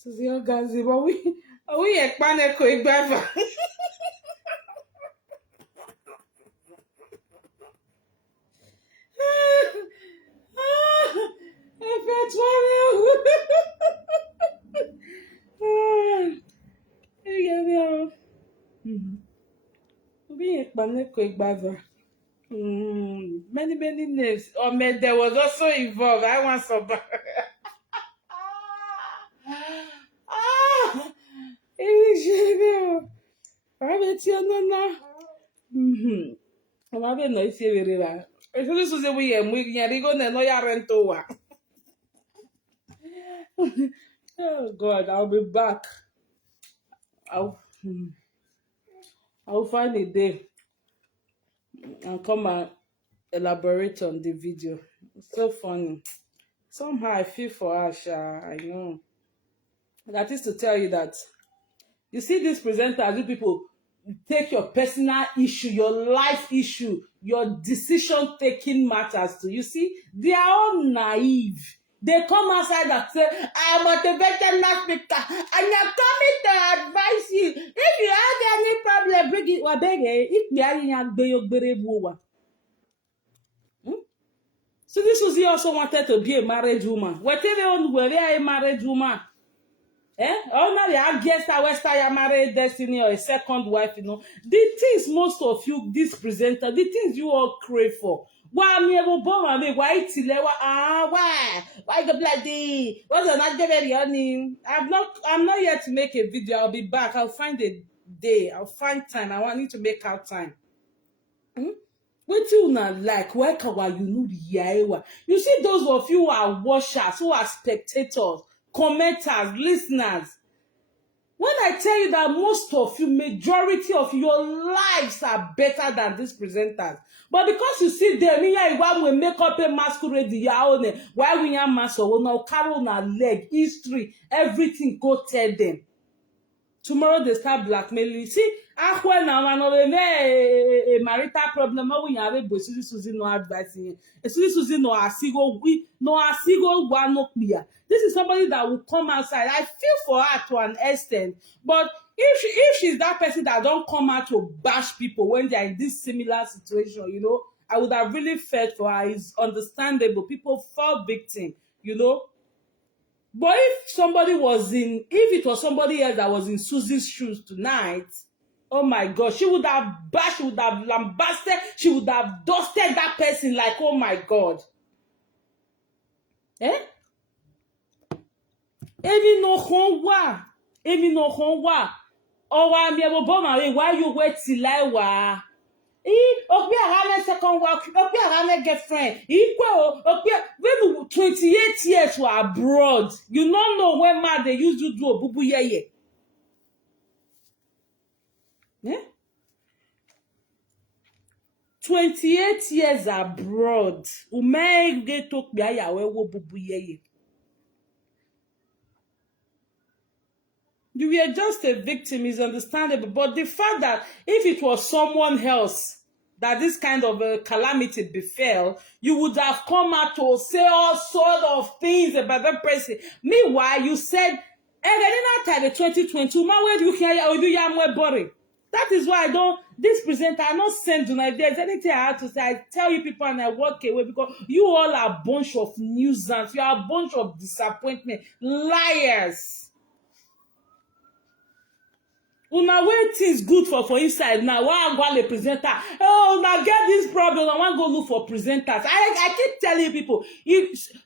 Suzy orgasm, but we expand ko igbava. We expand ko igbava. Many names. There was also involved. I want some. Oh God, I'll be back. I'll, I'll find a day and come and elaborate on the video. It's so funny. Somehow I feel for her, I know. That is to tell you that you see these presenters, you people take your personal issue, your life issue, your decision-taking matters to. You see, they are all naive. They come outside and say, I'm a motivated speaker, and I'm coming to advise you. If you have any problem, bring it. So this Suzy also wanted to be a married woman. Whatever were a married woman. Or now I guess I was married destiny or a second wife, you know. The things most of you, this presenter, the things you all crave for. Why me ever born me? Why the bloody? What's another very honey? I'm not yet to make a video. I'll be back. I'll find a day. I'll find time. I want you to make out time. What you not like? Where can you know the You see those of you who are watchers, who are spectators, commenters, listeners. When I tell you that most of you, majority of your lives are better than these presenters, but because you see them, why we make up a masquerade, why we have mass or now carry on a leg, history, everything, go tell them. Tomorrow they start blackmailing. See, when a marital problem, we have a Suzy no advising. Suzy no asigo, one no clear. This is somebody that will come outside. I feel for her to an extent, but if she's that person that don't come out to bash people when they are in this similar situation, you know, I would have really felt for her. It's understandable. People fall victim, you know. But if it was somebody else that was in Suzy's shoes tonight, oh my God, she would have bashed, she would have lambasted, she would have dusted that person like, oh my God. Emi no honwa. Owa mi ebo bo ma why you wait till I wa? Okpi arame second work, okpi arame girlfriend. When 28 years were abroad, you don't know when man they used to do a bubu yeye. 28 years abroad. Ume get talk bi ayawe wo bubu yeye. You were just a victim is understandable, but the fact that if it was someone else that this kind of a calamity befell, you would have come out to say all sort of things about that person. Meanwhile, you said, "Eh, 2022, man, where do you hear or do you more boring?" That is why this presenter, I don't send you. If there's anything I have to say, I tell you people and I walk away because you all are a bunch of nuisance. You are a bunch of disappointment, liars. Una wey things good for inside now. Why I'm going to presenter? Oh, now get this problem. I want to go look for presenters. I keep telling people,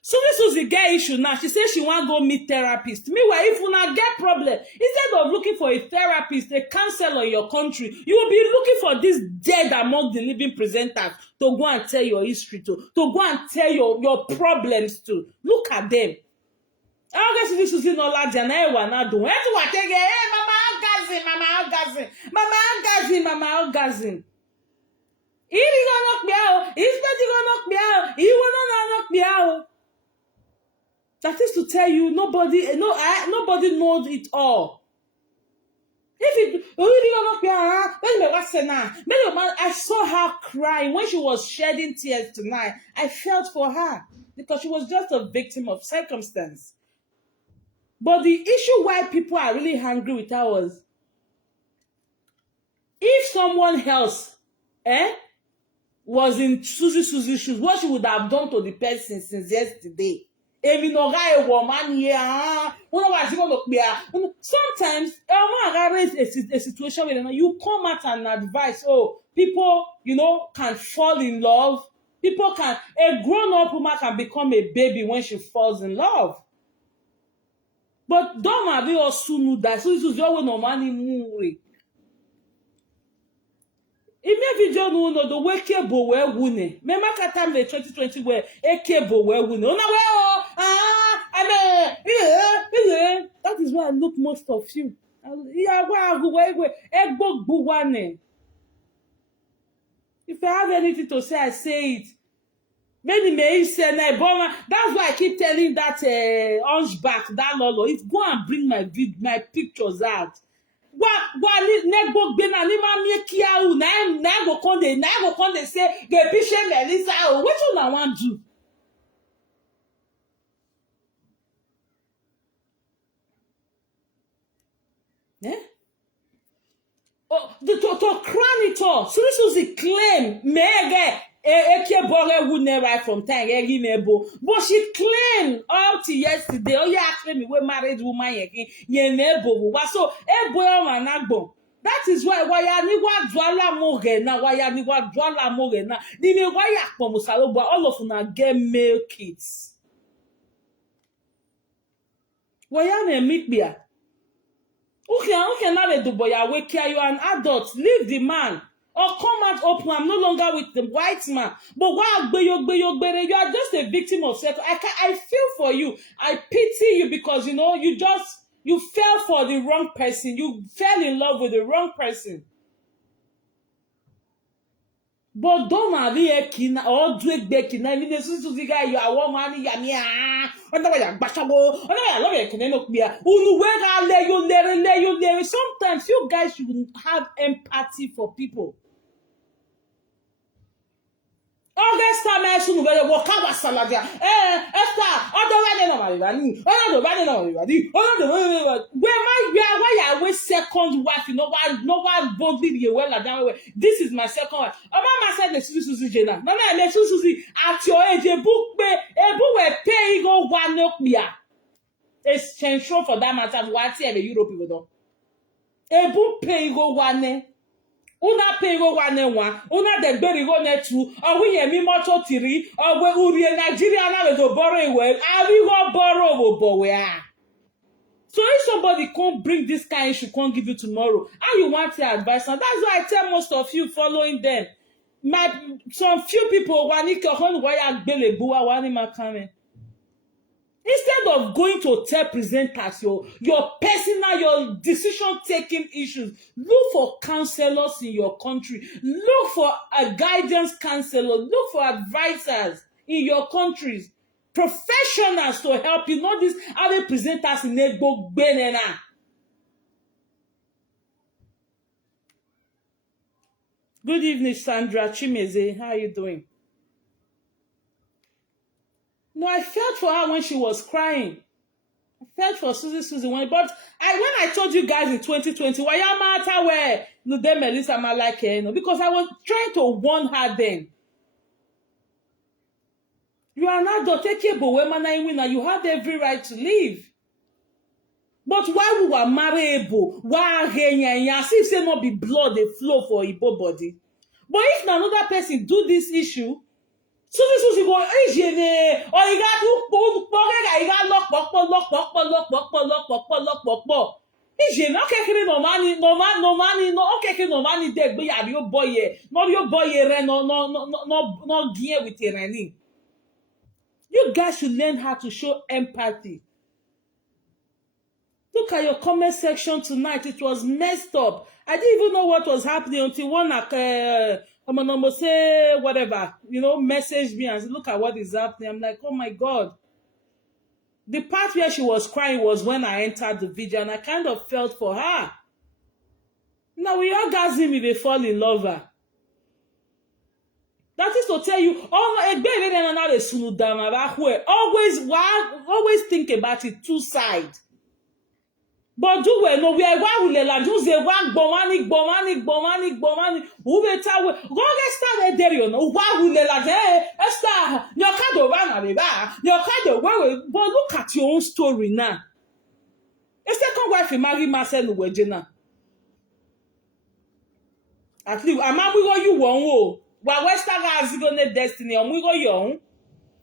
Suzy get issue now. She says she want to go meet therapist. Meanwhile, if una get problem, instead of looking for a therapist, a counselor in your country, you will be looking for this dead among the living presenters to go and tell your history to go and tell your problems to. Look at them. I don't get Suzy no like Jana na do. Hey, Mama orgasm. He gonna knock me out. He's gonna knock me out. He wanna knock me out. That is to tell you, nobody knows it all. If it really knock me out, I saw her crying when she was shedding tears tonight. I felt for her because she was just a victim of circumstance. But the issue why people are really angry with her was, if someone else was in Suzy's shoes, what she would have done to the person since yesterday. Sometimes a situation where you come out and advise, oh, people, can fall in love. A grown-up woman can become a baby when she falls in love. But don't have you also know that Suzy always no money move. Ime video no the way cable where wune. Remember that time the 2020 where a cable where wune. That is why I look most of you. If I have anything to say, I say it. That's why I keep telling that hunchback, that lolo, if go and bring my pictures out. Na go come dey say the bishop Melissa, oh, which one I want do? Eh? Oh, to crown it all, Suzy claim mege eke bore would never from time but she claimed up to yesterday. Oh, yeah, claim me we married woman again. So that is why dwala more na all of una get male kids. Meet me. Okay, now the boy awake here, you are an adult, leave the man. Or come out open, I'm no longer with the white man. But why you are just a victim of sex. I feel for you. I pity you because you fell for the wrong person. You fell in love with the wrong person. But don't have a kina or do it back in. I mean, this is the guy you are one money, sometimes you guys should have empathy for people. August time I soon better walk out with salad. Esther, why I was second wife, no one boldly be well that this is my second wife. Mama said the Suzy Jenna. No, I met Suzy at your age, a book will pay go one up here. It's sure for that matter, what's here the Europe people do. A book pay go one. Una paygo wane one, una de berigo netu, or we a mimoto tiri, or we uri Nigeria now to borrow away, and we go borrow boy. So if somebody can't bring this kind issue, can't give you tomorrow, and you want your advice, and that's why I tell most of you following them. Some few people instead of going to tell presenters your personal, your decision-taking issues, look for counselors in your country. Look for a guidance counselor. Look for advisors in your countries. Professionals to help you. Not these other presenters in Egbo Benena. Good evening, Sandra Chimeze. How are you doing? No, I felt for her when she was crying. I felt for Suzy when, but when I told you guys in 2020, why am matter where no them Melissa like because I was trying to warn her then. You are not the take care, but when you have every right to leave. But why we were marriable? Why as if say not be blood they flow for Igbo body. But if another person do this issue, Suzy go ejene or you got to lock. Ejene okay no money there be your boy not your boy no gear with your. You guys should learn how to show empathy. Look at your comment section tonight. It was messed up. I didn't even know what was happening until one say whatever, messaged me and said, look at what is happening. I'm like, oh my God. The part where she was crying was when I entered the video and I kind of felt for her. Now we orgasm if they fall in love. That is to tell you, always think about it two sides. But do we no we are one will la just the one gbomani who better we go get started there you know one will la Esther your card over na be ba your card where but look at your own story now. A second wife marry Marcel Wejena. At least I'm we go you one wo wa Western guys go ne destiny we go young.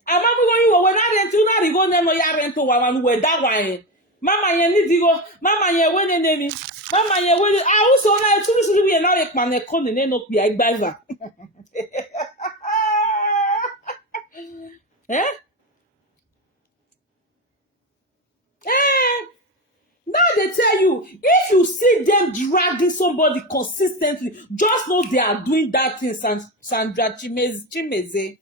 I'm we go you when I rent to na go ne no ya rent to one we that one. Mama ye ni digo mama ye we ne nemi mama ye we ah so na tu su bi na ye pa ne ko ne no pi agbaiva. Eh? Eh? Now they tell you, if you see them dragging somebody consistently, just know they are doing that thing, Sandra Chimeze.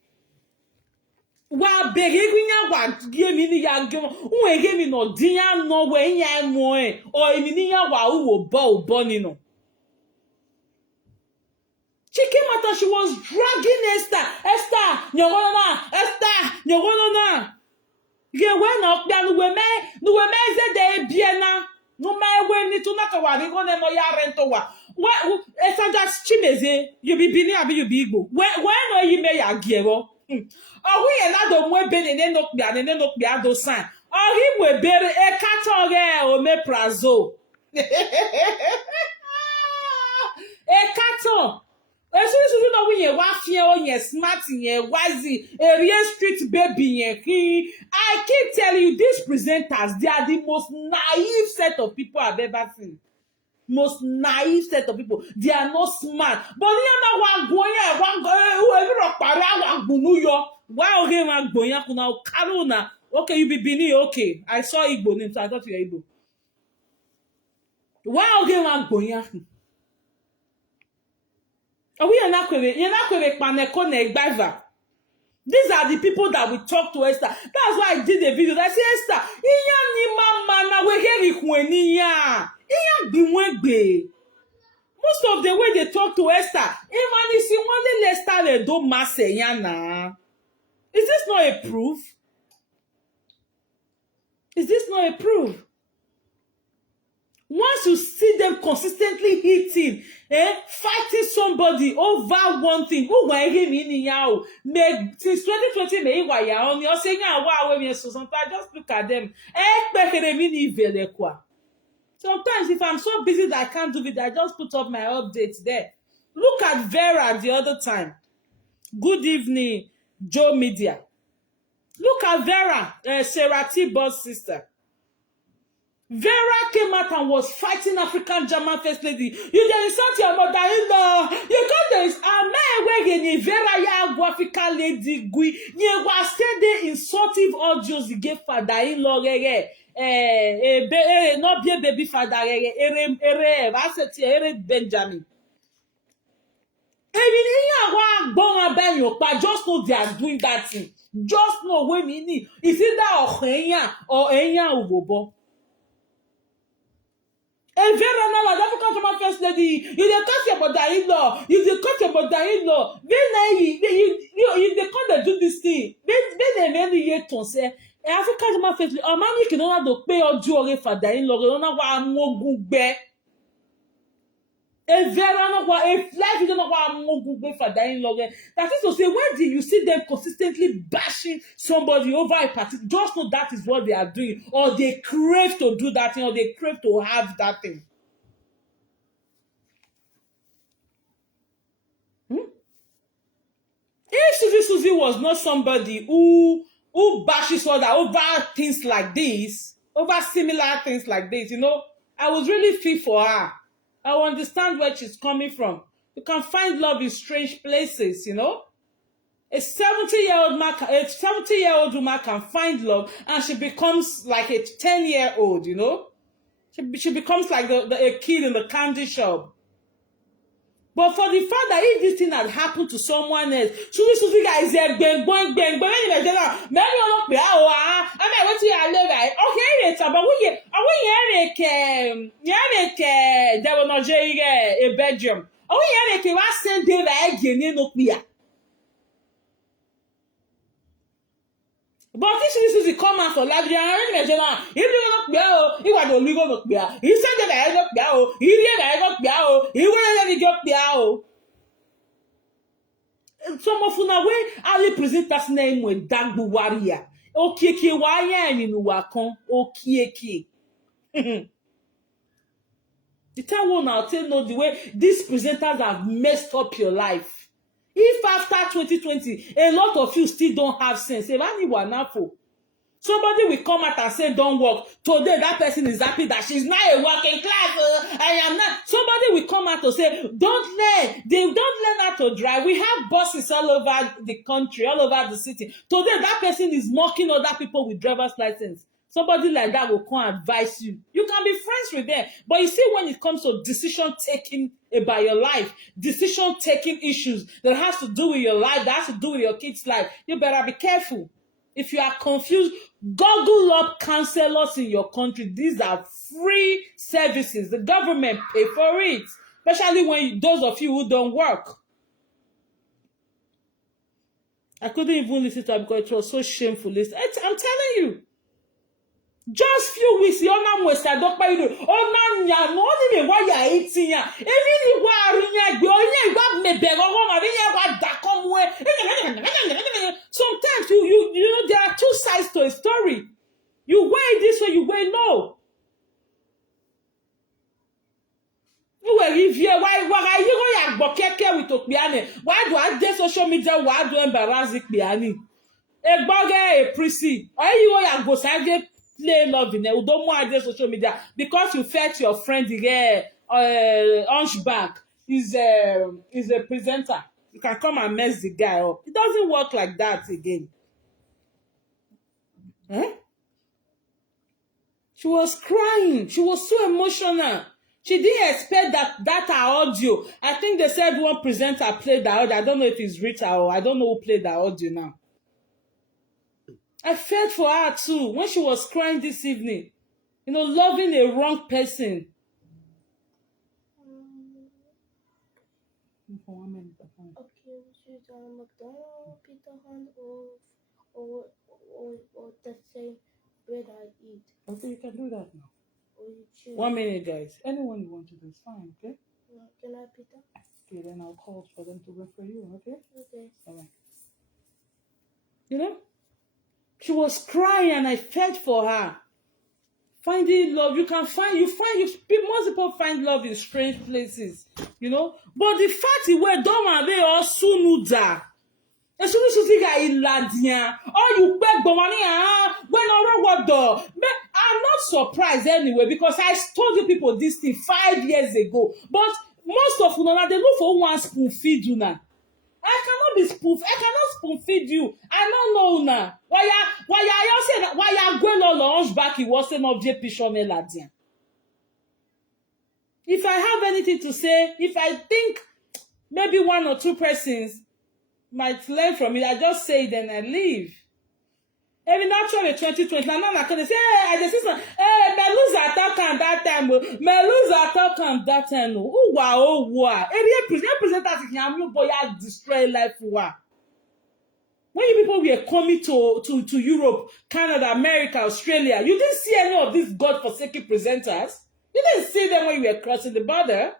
Wa beregunya wa gemi ni ya gyo, un gemi no diya no we nya mo o emi ni ya wa wo bo ni no. She came out and she was dragging Esther, nyogona. Ye we no pia nu we me ze de biena. No my way ni to not wa ni go ne no ya rento wa. Where Esther just Chimeze, you be bini abi you be Igbo. Where no yi me ya giero. Oh we na do mo be ne no pia do san. Oh he we bere e katonge o me prazo. E katon. As soon as you know when you waffy or you smart and wise, a real street baby, I keep telling you, these presenters, they are the most naive set of people I've ever seen. Most naive set of people. They are not smart. But you know what going on? Okay, you be Bini, okay. I saw Igbo name, so I thought you were Igbo. Why going? You're not These are the people that we talk to Esther. That's why I did a video that says Esther, most of the way they talk to Esther, is this not a proof? Is this not a proof? Once you see them consistently hitting, fighting somebody over one thing, since 2020, sometimes just look at them. Sometimes if I'm so busy that I can't do it, I just put up my updates there. Look at Vera the other time. Good evening, Joe Media. Look at Vera, Sarah T-Boss sister. Vera came out and was fighting African German first lady. You dey insult your mother-in-law. You can't insult a man where Vera ya African lady gui. You was still the insultive audios you gave father-in-law. Not be baby father. Ere Benjamin. Just know they are doing that thing. Just know when we need. Is it that or Enya Ubobo? And Vera now, I don't come to my first lady. You dey cut your mother-in-law. You dey cut your mother-in-law. Then you dey come to do this thing. Then they many years to say. African to my first lady. Man, you can only do pay or do father-in-law. You don't know what I'm going to A Vera no wa a life you don't know what I'm going to father-in-law. That is to say, when do you see them consistently bashing somebody over a party? Just know that is what they are doing, or they crave to do that thing, or they crave to have that thing. If Suzy was not somebody who bashes other over things like this, over similar things like this, I would really feel for her. I will understand where she's coming from. You can find love in strange places, A 70-year-old woman can find love, and she becomes like a 10-year-old, She becomes like a kid in the candy shop. But for the fact that if this thing had happened to someone else, Suzy guys are bang. Maybe you're not there. I mean, what you are living? Okay, but there was no a Belgium. Oh, yeah, was sent there again, no clear. But this Suzy come out for life. If you don't know, you are the legal no clear. He said that I got piao. He did I got piao. He went got piao. Some of una way Ali present that name with Dagbu warrior. Okeke waya ni nuwakon. Okeke. The time one I'll tell you the way these presenters have messed up your life. If after 2020, a lot of you still don't have sense, if anyone for somebody will come out and say, don't work. Today, that person is happy that she's not a working class. I am not. Somebody will come out to say, don't learn. They don't learn how to drive. We have buses all over the country, all over the city. Today, that person is mocking other people with driver's license. Somebody like that will come and advise you. You can be friends with them. But you see, when it comes to decision taking about your life, decision taking issues that has to do with your life, that has to do with your kids' life, you better be careful. If you are confused, Google up counselors in your country. These are free services. The government pay for it. Especially when those of you who don't work. I couldn't even listen to it because it was so shameful. I'm telling you. Just few weeks, you're not most I don't buy you. Oh, man, no, only why you're 18. Even if you are in sometimes you know there are two sides to a story. You weigh this way, you weigh no. Why do I do social media? Why do I embarrass it? A prissy. Why you go side play love in it? Don't want social media because you felt your friend here, hunchback is a presenter. You can come and mess the guy up. It doesn't work like that again. Eh? She was crying. She was so emotional. She didn't expect that her audio. I think they said one presenter played the audio. I don't know if it's Rita or I don't know who played the audio now. I felt for her too when she was crying this evening. You know, loving a wrong person. Okay, choose McDonald's, Pizza Hut, or the same bread I eat. Okay, you can do that now. Or you choose. 1 minute, guys. Anyone you want to do is fine, okay? Can I pizza? Okay, then I'll call for them to wait for you, okay? Okay. All right. You know? She was crying and I felt for her. Finding love, most people find love in strange places, you know. But the fact is, where don't they all soon die. As soon as you think I ladian, oh you beg money, when I I'm not surprised anyway because I told you people this thing 5 years ago. But most of you they look for one spoon feed you now. I cannot spoon feed you. I don't know now. Why you going on launch back? It wasn't of the pishon ladien. If I have anything to say, if I think maybe one or two persons might learn from it, I just say it and I leave. Every naturally 2020, now I can say, hey, I just say, hey, me lose attack on that time, me lose attack on that time. Oh wow. Every presenter can boy destroy life. Wow. When you people were coming to Europe, Canada, America, Australia, you didn't see any of these God-forsaken presenters. You didn't see them when you were crossing the border.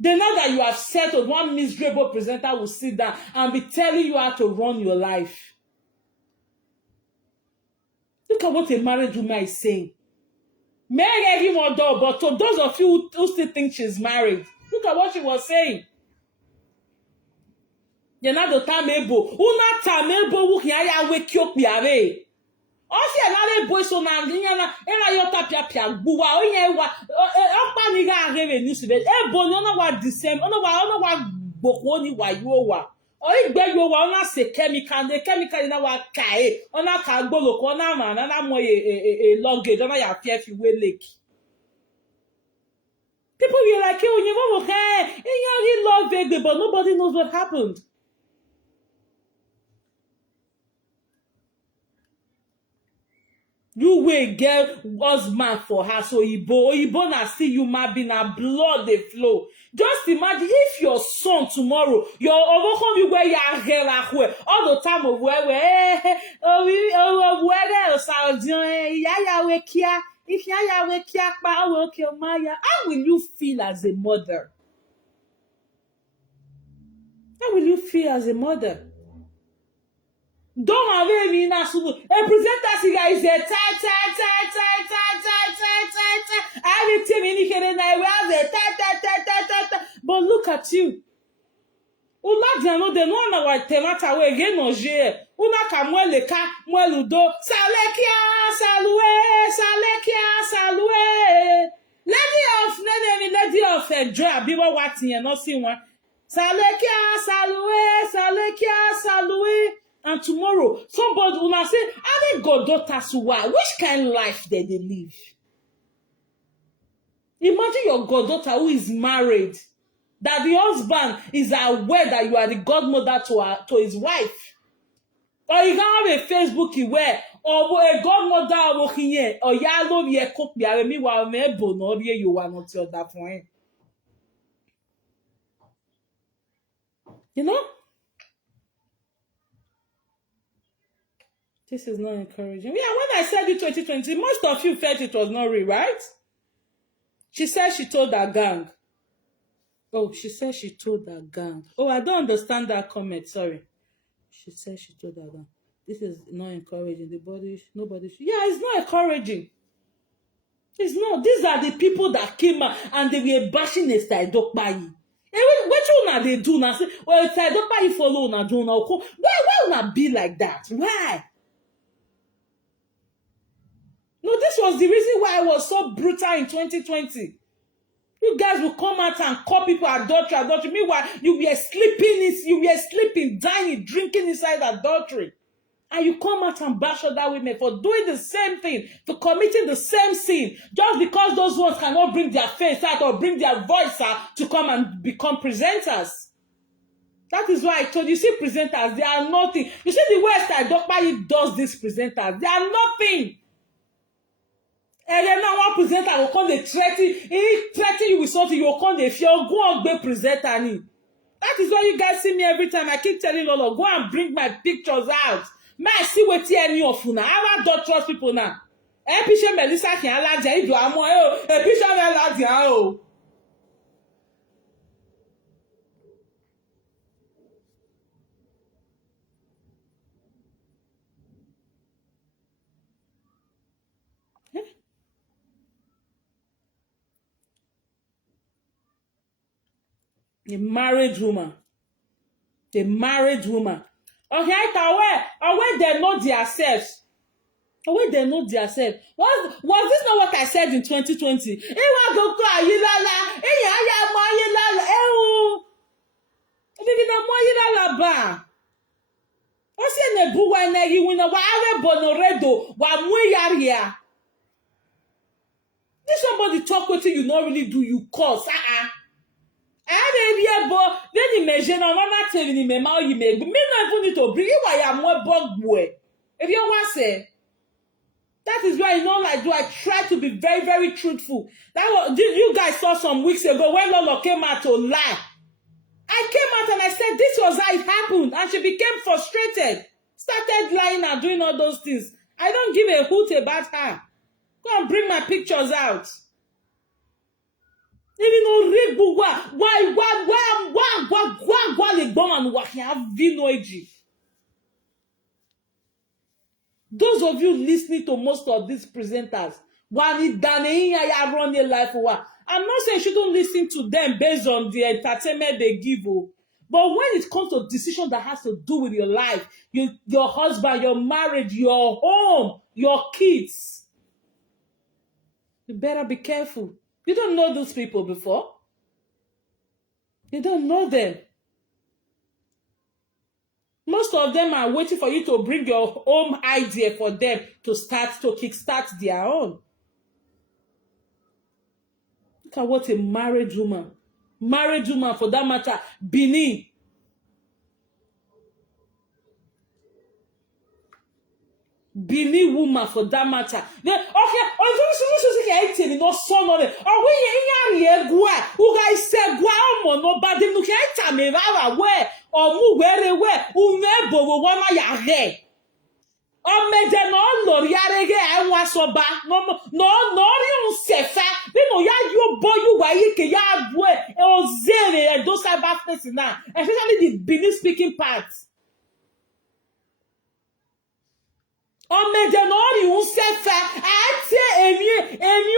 Then now that you have settled, one miserable presenter will sit down and be telling you how to run your life. Look at what a married woman is saying. May him or dog, but to those of you who still think she's married, look at what she was saying. You're not the time able. Una time able who can ya wake up piare. Osi another boy so na nginyana ena yo tapia pia gbuwa onye wa opa ni ga rere news be e bo ni ona wa disem ona wa gboko ni wa yo wa o igbe yo wa ona se chemical na wa kai ona ka gbolo ko na ma na mo a luggage ona ya fie fi we lake. People were like, oh, you know, hey, he loved Vegbe, but nobody knows what happened. You will get husband for her, so Oyibo na still human being, na blood dey flow. Just imagine if your son tomorrow, your overcome you where you are here all the time of where if how will you feel as a mother? How will you feel as a mother? Don't have me na subu. A presenter singer is a everything in here and I have a but look at you. Ula diano de no na wa temata we ge no je. Una ka mwele ka mweludo. Salekia salue. Lady of joy abiwa wati yen no si one. Salekia salue. And tomorrow, somebody will say, I think God daughters why? Which kind of life they live? Imagine your goddaughter who is married, that the husband is aware that you are the godmother to his wife. Or you can have a Facebook where or a godmother working here, or yalo ye cook me while me bono you are not your that point. You know? This is not encouraging. Yeah, when I said it 2020, most of you felt it was not real, right? She said she told her gang. Oh, she said she told her gang. Oh, I don't understand that comment. Sorry. She said she told her gang. This is not encouraging. The body, nobody. Yeah, it's not encouraging. It's not. These are the people that came out and they were bashing Esther Idokpayi. Which one they do now? Say, well, Esther Idokpayi follow una do now. Why una be like that? Why? No, this was the reason why I was so brutal in 2020. You guys will come out and call people adultery. Meanwhile, you were sleeping, dying, drinking inside adultery. And you come out and bash other women for doing the same thing, for committing the same sin, just because those ones cannot bring their face out or bring their voice out to come and become presenters. That is why I told you, see presenters, they are nothing. You see the way Idokpayi does these presenters, they are nothing. And then now one presenter will come they threaten you with something, you will come they fear, go on be presenter. That is why you guys see me every time. I keep telling Lolo, go and bring my pictures out. May I see what any of you now. I don't trust people now. A picture Melissa can allow you to amo. A picture allow you. A married woman. A married woman. Okay, where they know themselves. Where they know themselves. Was this not what I said in 2020? Ewa go ko ayilala. Eya ya mo ayilala. Ewu. Bibi na mo ayilala ba. O se ne buwa na yi wina wa are bonoredo wa mu yaria. If somebody talk wetin you not really do, you curse. Then you measure now, I'm not telling you, how you make. Me not even need to bring you why I'm more bug boy. If you want to say, that is why like do I try to be very, very truthful. That was you guys saw some weeks ago when Lolo came out to lie. I came out and I said this was how it happened, and she became frustrated. Started lying and doing all those things. I don't give a hoot about her. Go and bring my pictures out. Even though Ribu why le bon and vinoiji. Those of you listening to most of these presenters, I'm not saying you shouldn't listen to them based on the entertainment they give you. But when it comes to decisions that has to do with your life, your husband, your marriage, your home, your kids, you better be careful. You don't know those people before. You don't know them. Most of them are waiting for you to bring your own idea for them to kickstart their own. Look at what a married woman for that matter, Benin. Bini woman for that matter. Then okay, Suzy no son of it. Oh, we ain't gua. Who guys say gua no bad them look at me where or move where who never one my yard. Ọmọdé náà lórí arẹ́gẹ́ ẹ̀wọ̀n aṣọba náà rí òun ṣẹ̀fẹ́ nínú yá yóò bọ́ yóò wáyé kè yá bu ẹ̀ ọ̀zẹ̀rẹ̀ ẹ̀dọ́ cyberspace náà especially the Benin speaking part. Ọmọdé náà rí òun ṣẹ̀fẹ́ àti èmi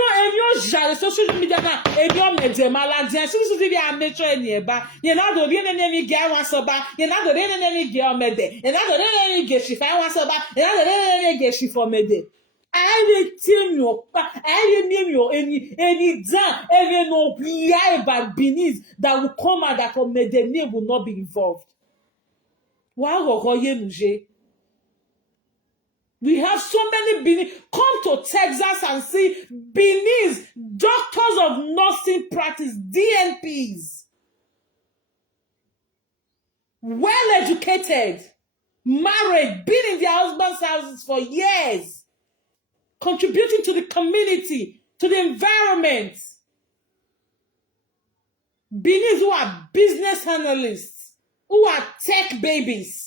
ò jàre social media náà èmi ọmọdé máa la jẹ́ sísú tí bí a mẹ́tọ́ ẹ̀ ní ẹ̀bá yẹn náà dòrí ẹ̀ ní ẹ̀mí gẹ̀ ẹ̀wọ̀n aṣọba yẹn náà dòrí ẹ̀ ní ẹ̀mí gẹ̀ ọmọdé yẹn náà dòrí ẹ̀ ní ẹ̀mí gẹ̀ ṣìfà ẹ̀wọ̀n aṣọba yẹn náà dòrí ẹ̀ ní ẹ̀mí gẹ̀ ṣìfà ọmọdé. Any no about Benin that will come out that the name will not be involved. We have so many Benin. Come to Texas and see Benin's doctors of nursing practice, DNPs. Well educated, married, been in their husband's houses for years, contributing to the community, to the environment. Benin who are business analysts, who are tech babies.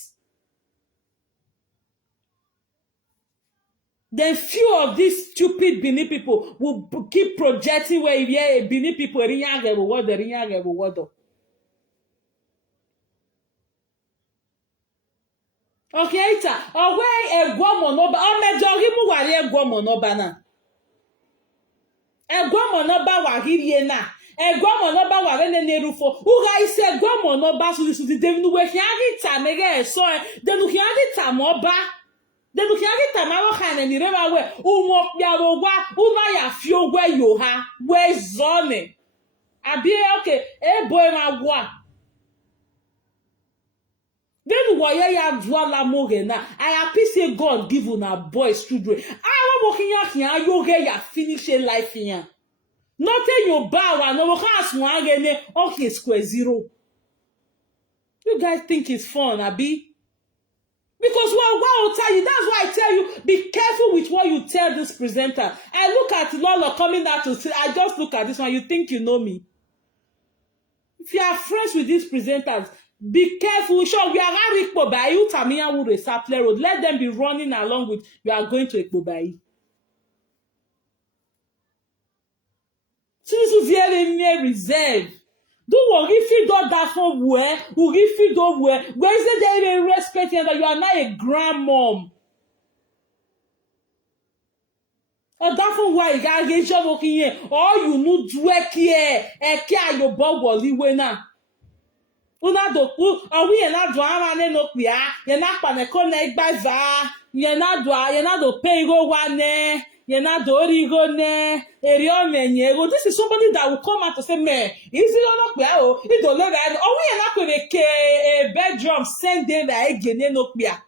Then few of these stupid Benin people will keep projecting where Benin people okay, ita. Owe egwomonoba. Omejogi mu wari egwomonoba na. Egwomonoba wagirie na. Egwomonoba wari nenerufo. Uga ise egwomonoba Suzy devinu we hiagi ta mege eso. Denu hiagi ta moba. Denu hiagi ta mawo khane ni rewa we. Umo piaro wa. Una ya fio we yoha. We zone. Abi okay. Boy ma wa. Then why ya dwala mogena? I happy say God give una boys children. I want working here you get ya finish life here. Nothing your bow no work as one again okay square zero. You guys think it's fun, Abi? Because what I'll tell you, that's why I tell you, be careful with what you tell this presenter. I look at Lolo coming out to say, I just look at this one, you think you know me. If you are friends with these presenters, be careful. Sure, we are not Ekpobai. Tamiya would Saple Road. Let them be running along with you are going to Ekpobai. Suzy very reserve. Do what if you do that for where? Who if you do where? Where is it they even respect you that you are not a grandmom? Or that for why you can't get your working here? Or you know dwek here? Eke your bog wali wena. Una do ku awi ye na do ara ne no pia ye na pa ne ko na igbaza ye na do pay go wane ye na do rigo ne eri o menye go. This is somebody that will come out to say me is it no pia o it do le that owi ye na ko be ke bedroom send dey na egene no pia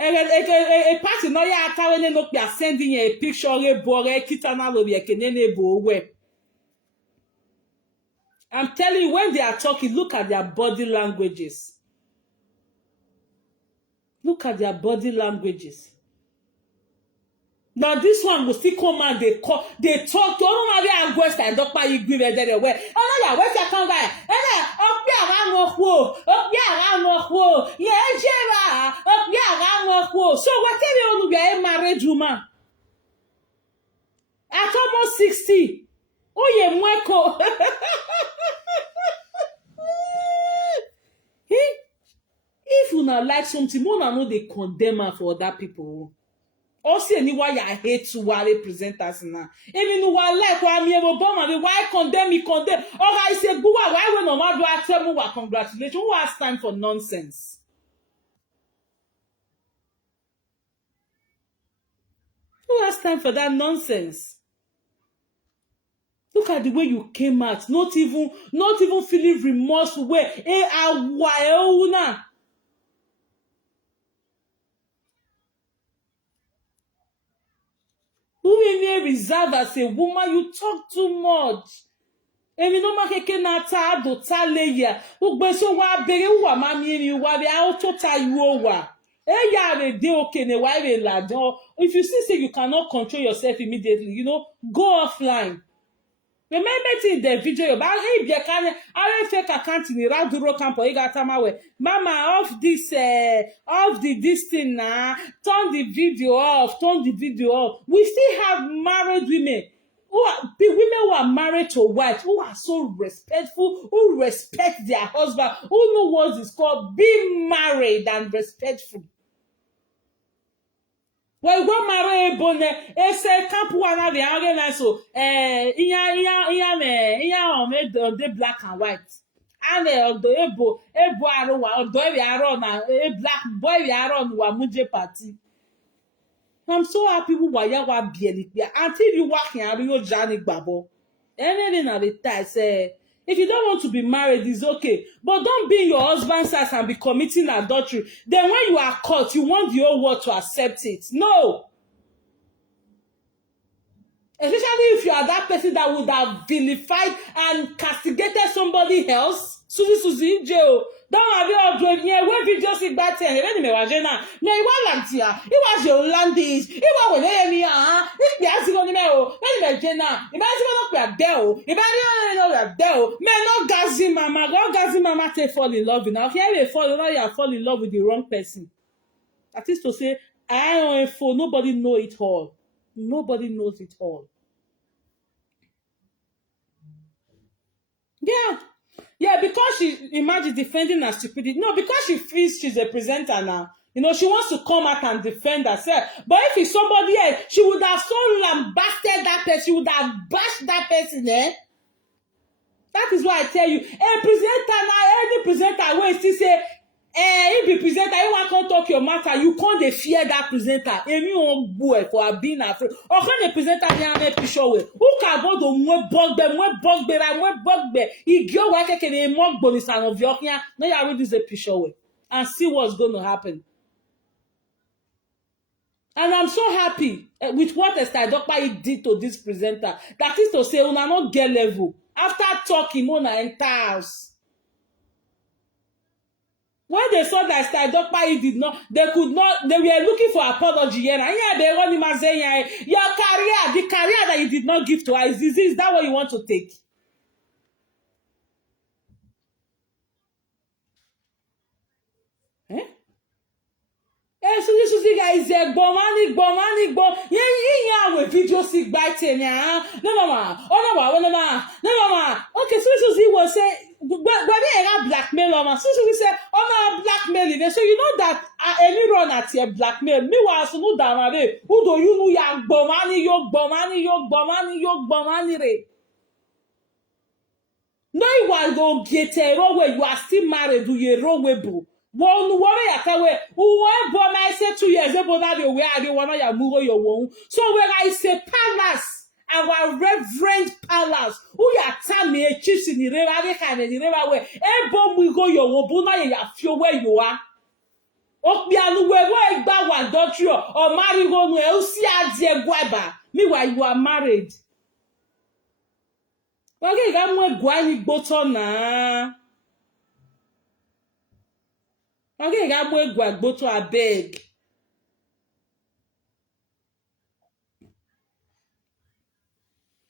e party no ya atawe ne no pia sending a picture re bo re kitana lo bi ekene ne bo we. I'm telling you, when they are talking, look at their body languages. Look at their body languages. Now this one will still come and they talk. Don't know how West and Doctor you give it there. Where? Oh no, West you come by. Up yeah, Jera. So whatever you be a married woman at almost 60. Oh yeah, Mweko. If you not like something, more know they condemn her for other people. Also, anyway, I hate to worry presenters now. Even though I like why me Obama, why condemn me, condemn? Or I say, why when no do I tell me what congratulations? Who has time for nonsense? Who has time for that nonsense? Look at the way you came out, not even feeling remorseful. Where who may reserve as a woman, you talk too much. Èmi no ma keke na ta do ta leya. Ugbe so wa bere wa ma mi wa be a to ta you wa. Yeah, they okay, they why they lad. Or if you see say you cannot control yourself immediately, you know, go offline. Remember in the video, but if you can, I fake account in the Raduro camp or you got Mama, off the this thing now, turn the video off, turn the video off. We still have married women women who are married to wives, who are so respectful, who respect their husband, who know what is called being married and respectful. Well, go marry a bonnet. Ese camp one of the organize so the black and white. And the ebo aro do we aro na a black boy we aro wa muje party. I'm so happy who wa ya wa bieli until you walk in Rio Jani Babo. Anything at the time say if you don't want to be married, it's okay. But don't be in your husband's house and be committing adultery. Then when you are caught, you want the whole world to accept it. No. Especially if you are that person that would have vilified and castigated somebody else. Suzy, Joe. Don't worry, all doing here. When video see back then, even me was na. Me iwa lantia. It was your landis. It was when me If you ask me o, when me jena. If I see no there o. If I no there o. Me no gazi mama. Go gazi mama say fall in love now. Here we fall, now you fall in love with the wrong person. That is to say, I don't for nobody know it all. Nobody knows it all. Yeah. Yeah, because she imagine defending her stupidity. No, because she feels she's a presenter now. You know, she wants to come out and defend herself. But if it's somebody else, she would have so lambasted that person. She would have bashed that person, eh? That is why I tell you, a presenter now, any presenter will still say, if the presenter, you want to talk your matter, you can't dey fear that presenter. And you won't go for being afraid. Or can the presenter be a picture with? Who can go to more bugbe, he go work a more bonus and of your here. Now you already this a picture with and see what's going to happen. And I'm so happy with what Esther Dokpa did to this presenter. That is to say, una not get level. After talking, una enter house. When they saw that Esther Dokpa did not, they were looking for apology here. And yeah, they run him and saying, your career, the career that you did not give to her, is that what you want to take? Eh? Suzy guys, bomani. Yeah, we video see by ten. No, mama. Oh, no, mama. Okay, Suzy will say, but they are blackmail, mama. Suzy say, oh, no, blackmailing. So you know that any run at your blackmail. Me was no down there. Who do you know? Ya bomani, re. No, you are go get a row where you are still married to your rowable. One worry at away. Who born I said 2 years ago that you where I want to move your womb. So when I say palace, our reverend palace, who ya tell me a chiefs in the river kind of the river where a bomb will go your wobuna ya feel where you are. Okbianu where back one doctor or marry home where you see a dear guaba. Meanwhile you are married. Okay, got more guani bottom na. Okay, got more guagboto a beg.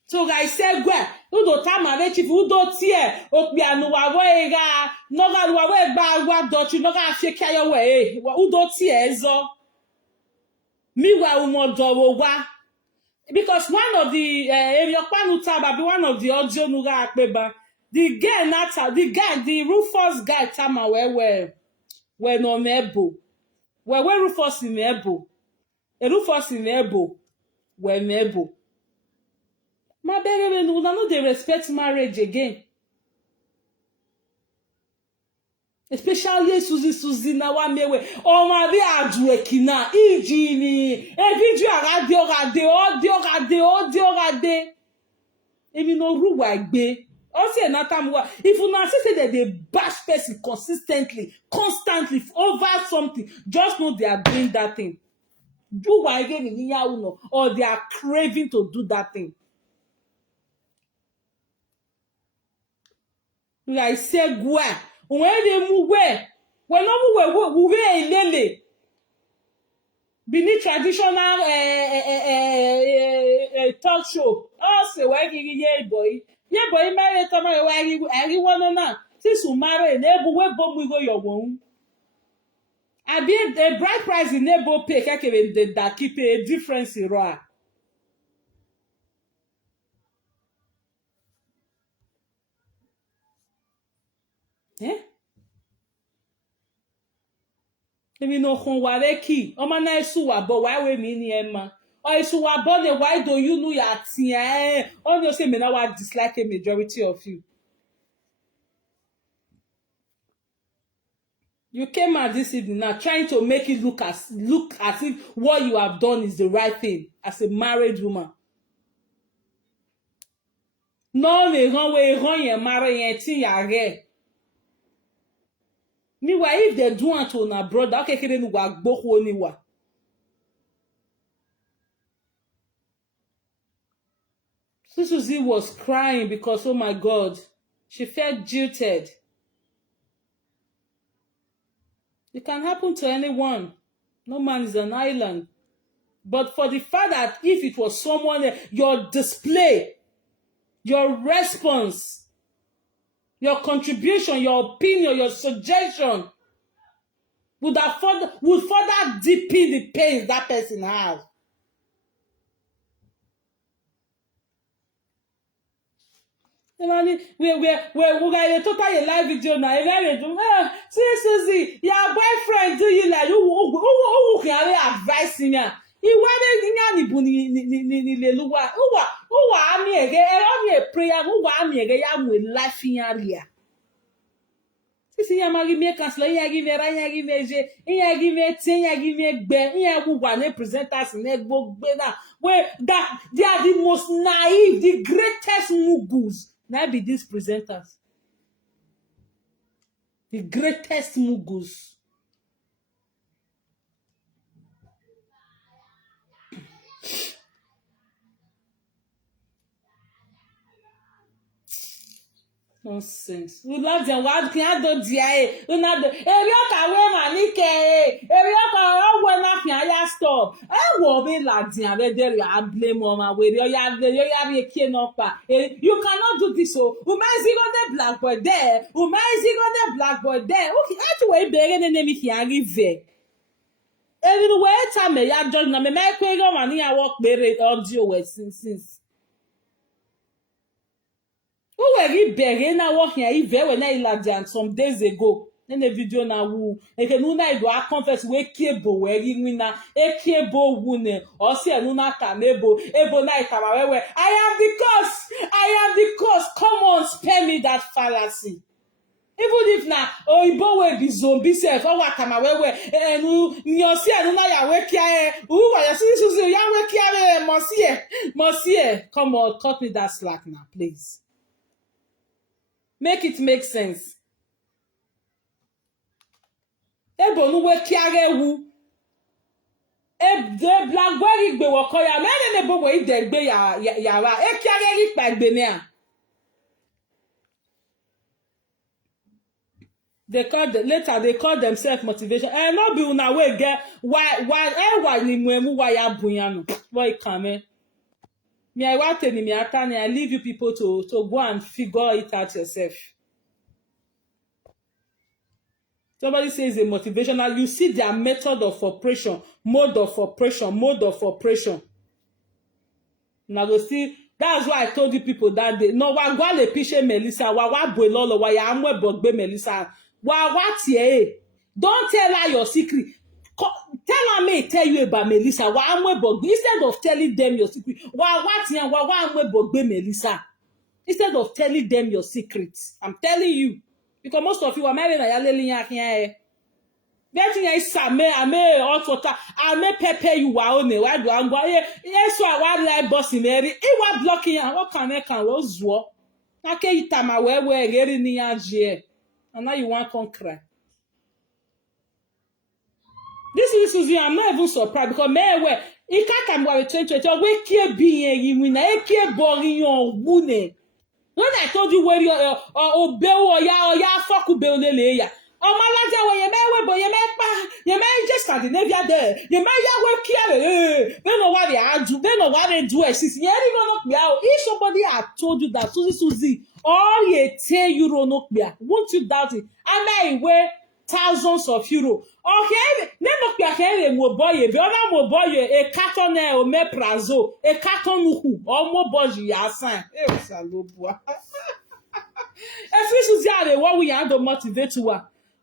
So guys say gwe udo tamare chief udo tie okpianu wa ega no ga wa we gba wa dochi no ga se kayo we udo tie ezo mi wa umodo wa because one of the Eriopanu Taba be one of the audio nuga akpeba the guy nata the Rufus guy tama we no mebo we Rufus in ebo Rufus in ebo we mebo ma bere una no dey respect marriage again especially Suzy na wa mewe o ma bi adu ekina iji ni e video agade emi no ruwa gbe o say na time wa if una say that they bash person constantly over something just know they are doing that thing do wa again in yawo no or they are craving to do that thing. Like say gwa when they move where when no move we ilele Bini traditional talk show. Oh, say why ye boy. Ye boy marry to my why one na. Since you marry, nebu we bomb we go your womb. I be a bride price in nebo pay keke that keep a difference in raw. Eh? Emi no kon ware ki. Oma na isu wa bo why we me ni ema. Or isu wa bo the why do you know ya tia eh? On you say me na wa dislike a majority of you. You came out this evening now trying to make it look as if what you have done is the right thing as a married woman. No, me run way run your marry and thing ya get. Meanwhile, if they do want to na brother, okay, kede nu wa gboko ni wa. Suzy was crying because oh my God, she felt jilted. It can happen to anyone. No man is an island. But for the fact that if it was someone else, your display, your response, your contribution, your opinion, your suggestion would further deepen the pain that person has. We got a live video now. See, Suzy, your boyfriend do you like who can advise him? He wanted ni leluwa. Who ami ege? Ami a prayer. Who ami ege? Ya mu life in area. Si yamagi me cancel yagi me ra yagi me je yagi me tin yagi me gbe yagu wa ne presenters ne gbogbe na where that they are the most naive, the greatest mugus. Now be these presenters, the greatest mugus. Nonsense. We love them. What can do dia? We not do. Area ka we manike. Area ka we na fiya stop. Wo be la dia be there you blame mama we ya be kie no pa. You cannot do this so. Uma is go the black boy there. Uma is go the black boy there. Okay, actually be re ne mi here give. Everywhere time me ya judge na me kwe go mani ya work be audio we since. Who were you begging now walking here? If when I ladian some days ago, in the video now, who if you know I do I confess we kebo where you wina a kebo wune or see a nuna kanebo ebo na itawa I am the cause. Come on, spare me that fallacy. Even if na oyibo we be zombie self or wakama we enu nyosi anu na ya we kia who wa ya Suzy ya we kia mosie come on, cut me that slack now, please. Make it make sense. Ebo nu we kiare wu. De blackberry gbe wo koya. Me ne bo we de gbe ya wa. E kiare ri pa gbe me a. Later they call themselves motivation. No be una we get why ni mu wa ya buyan no. Boy come. Me I want ni me atani I leave you people to go and figure it out yourself. Somebody says a motivational, you see their method of operation, mode of operation. Now you see, that's why I told you people that day. No, wa gwa le pishe Melissa, wa boy lolo, wa ya amwe bogbe Melissa. Wa tie. Don't tell her your secret. Tell her me tell you about Melissa. Wa amwe bogbe. Instead of telling them your secret, wa tie wa amwe bogbe Melissa. Instead of telling them your secrets. I'm telling you. Because most of you are married na yaleli yakin Betting is ame hot water, ame pepper you wa one wa do angwa yes wa like boss in eri e wa blocking ya what can wo zuo na ke itama we eri ni aje and now you want come cry. This is Suzy. I'm not even surprised because me we e ka kam wa 2020 we kie bi yen yi na e kie boring yon wune. When I told you where you obey or ya fuck ube olele ya. Omalaja we ye me bo ye me pa ye me just Scandinavia there ye me ya we care they know what they are do they know what they do sis ye ri no be out if somebody had told you that Suzy all ye 10 euro no be won't you doubt it I may weigh thousands of euro okay ne no be here mo boy be ona mo boy a carton o me prazo a carton nuku o mo boy ya san e o salobua e Suzy are what we are to motivate you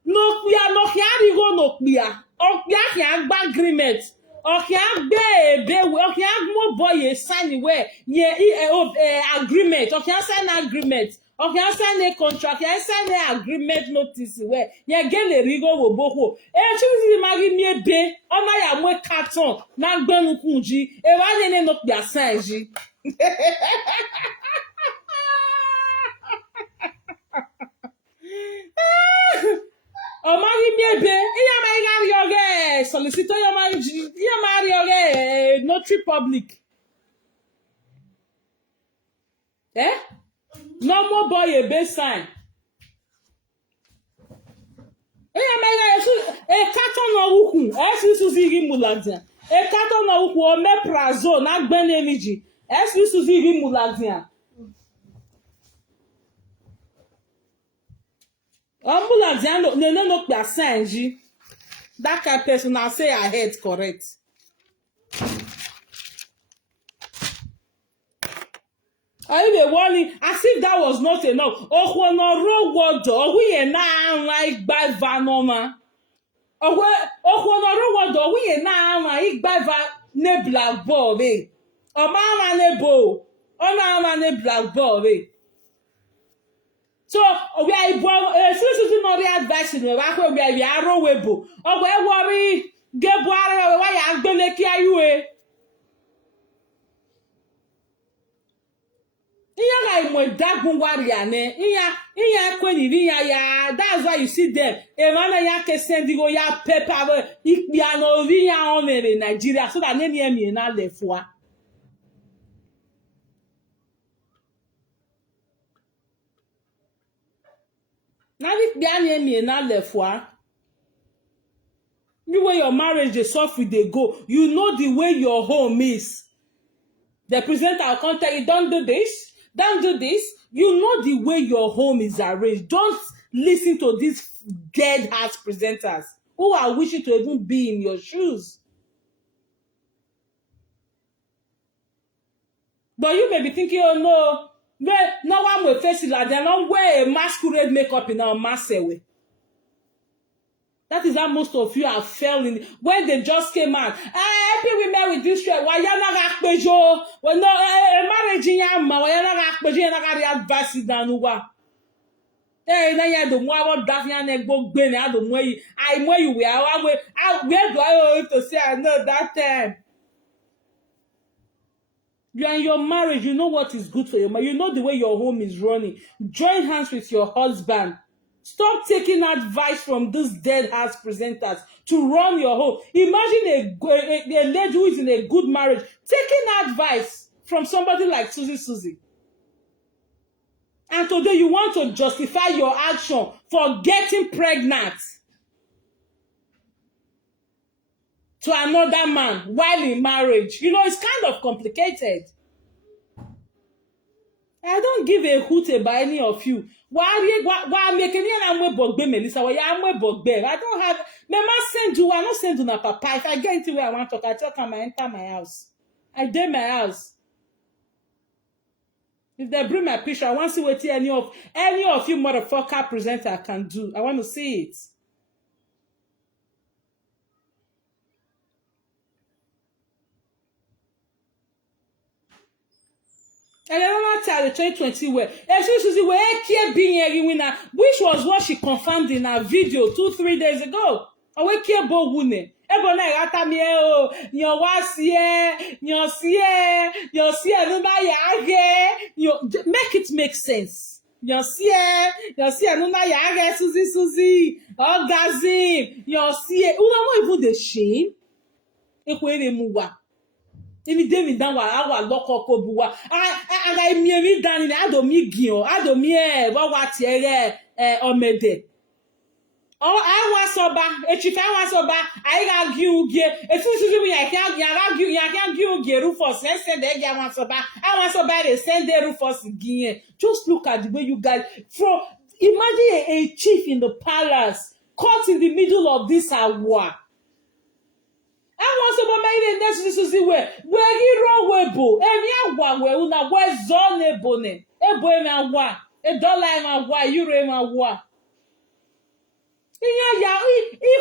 n'okpia n'ọhịa go n'okpia ọkpia hịa gba agreement ọhịa gbe ebe ọhịa mụbọ ye sign we ye agreement ọhịa sign agreement ọhịa sign contract ọhịa sign agreement notice we ye gele rigo wobokwo Suzy magi mi ebe ọna ya mwe carton na gbenukwu ji ewa nene n'okpia sign ji Omari miebe, iya ma igari oge solicitor iya ma ri oge notary public. No more boy ebe sign. Iya ma igari carton no ukwu, Suzy ri muladia. Carton no ukwu o me prazo na gben energy. Suzy ri muladia. Ambulance no be sign that kind of person now say I head correct. Are you the warning as if that was not enough? Oh, no road water. We na like by vanoma. Oh, no road water. We na like by van ne black ball. Oh, mama ne bo. Oh, mama ne black ball. So we are born Suzy no advice ni wa ko we are ro webo o we worry gebu ara wa ya gbele ki ayu iya ga imo dagun wari ane iya kweni ri ya that's why you see them e mana ya ke send go ya paper ikpia no ri ya on in Nigeria so that name emi na lefua. Na di bia na emi na lefua. The way your marriage is suffer they go, you know the way your home is. The presenter will come tell you, don't do this, don't do this. You know the way your home is arranged. Don't listen to these dead ass presenters who are wishing to even be in your shoes. But you may be thinking, oh no one will face it like that. Don't wear a masquerade makeup in our mass way. That is how most of you are failing when they just came out. Happy women with this trend. Why you not akpejo? Well, no, marriage in yama. Why you not akpejo? You not got advice down uwa. Na ya do mo abo dafian na egbo gbe na do mo yi. I mo you where do I owe to say I know that time? You are in your marriage, you know what is good for your marriage. You know the way your home is running. Join hands with your husband. Stop taking advice from these dead ass presenters to run your home. Imagine a lady who is in a good marriage taking advice from somebody like Suzy. And today you want to justify your action for getting pregnant to another man while in marriage. You know, it's kind of complicated. I don't give a hoot about any of you. Why making me bogbe Melissa? Why am bogbe? I don't have. Mama send you. I not send you na papa. If I get into where I want to, I talk. I enter my house. I did my house. If they bring my picture, I want to see what any of you motherfucker presenter can do. I want to see it. And another time, the 2020 where Suzy where Kia being a winner, which was what she confirmed in her video 2-3 days ago. Awe Kia bo wune. Ebo na igata mi o, nyo wasie, nyo sie no na ya age. Make it make sense. Nyo sie no na ya age Suzy, orgasm, nyo sie. Una no even the shame. Ekwere muwa. Imi demi dan wa awa loko ko buwa aga imi emi dan ni ado mi gian ado mi wa ti ere omede Oh, I want soba. If I want soba, I got you get. If you I can't get Rufus. Send the I want soba. I want soba. They send the Rufus again. Just look at the way you guys from. Imagine a chief in the palace caught in the middle of this war. I want soba. Maybe next Suzy where hero webo. Any agwa where una where zone bone. Ebo ema wa. $1 ema wa. Euro ema wa. Iya ya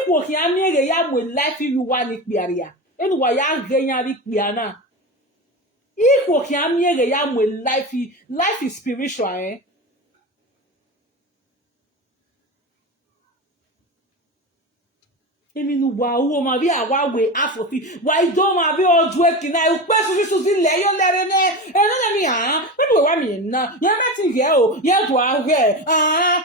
ikwo ki amiege ya mwe life you want ikpiaria enu wa ya genya ikpiana ikwo ki amiege ya mwe life is spiritual Emi nu wa wo ma bi awa we afofi wa ido ma bi oju ekina e pe Suzy le yo lere ne na mi me wa mi na ya meti ge o ya do awe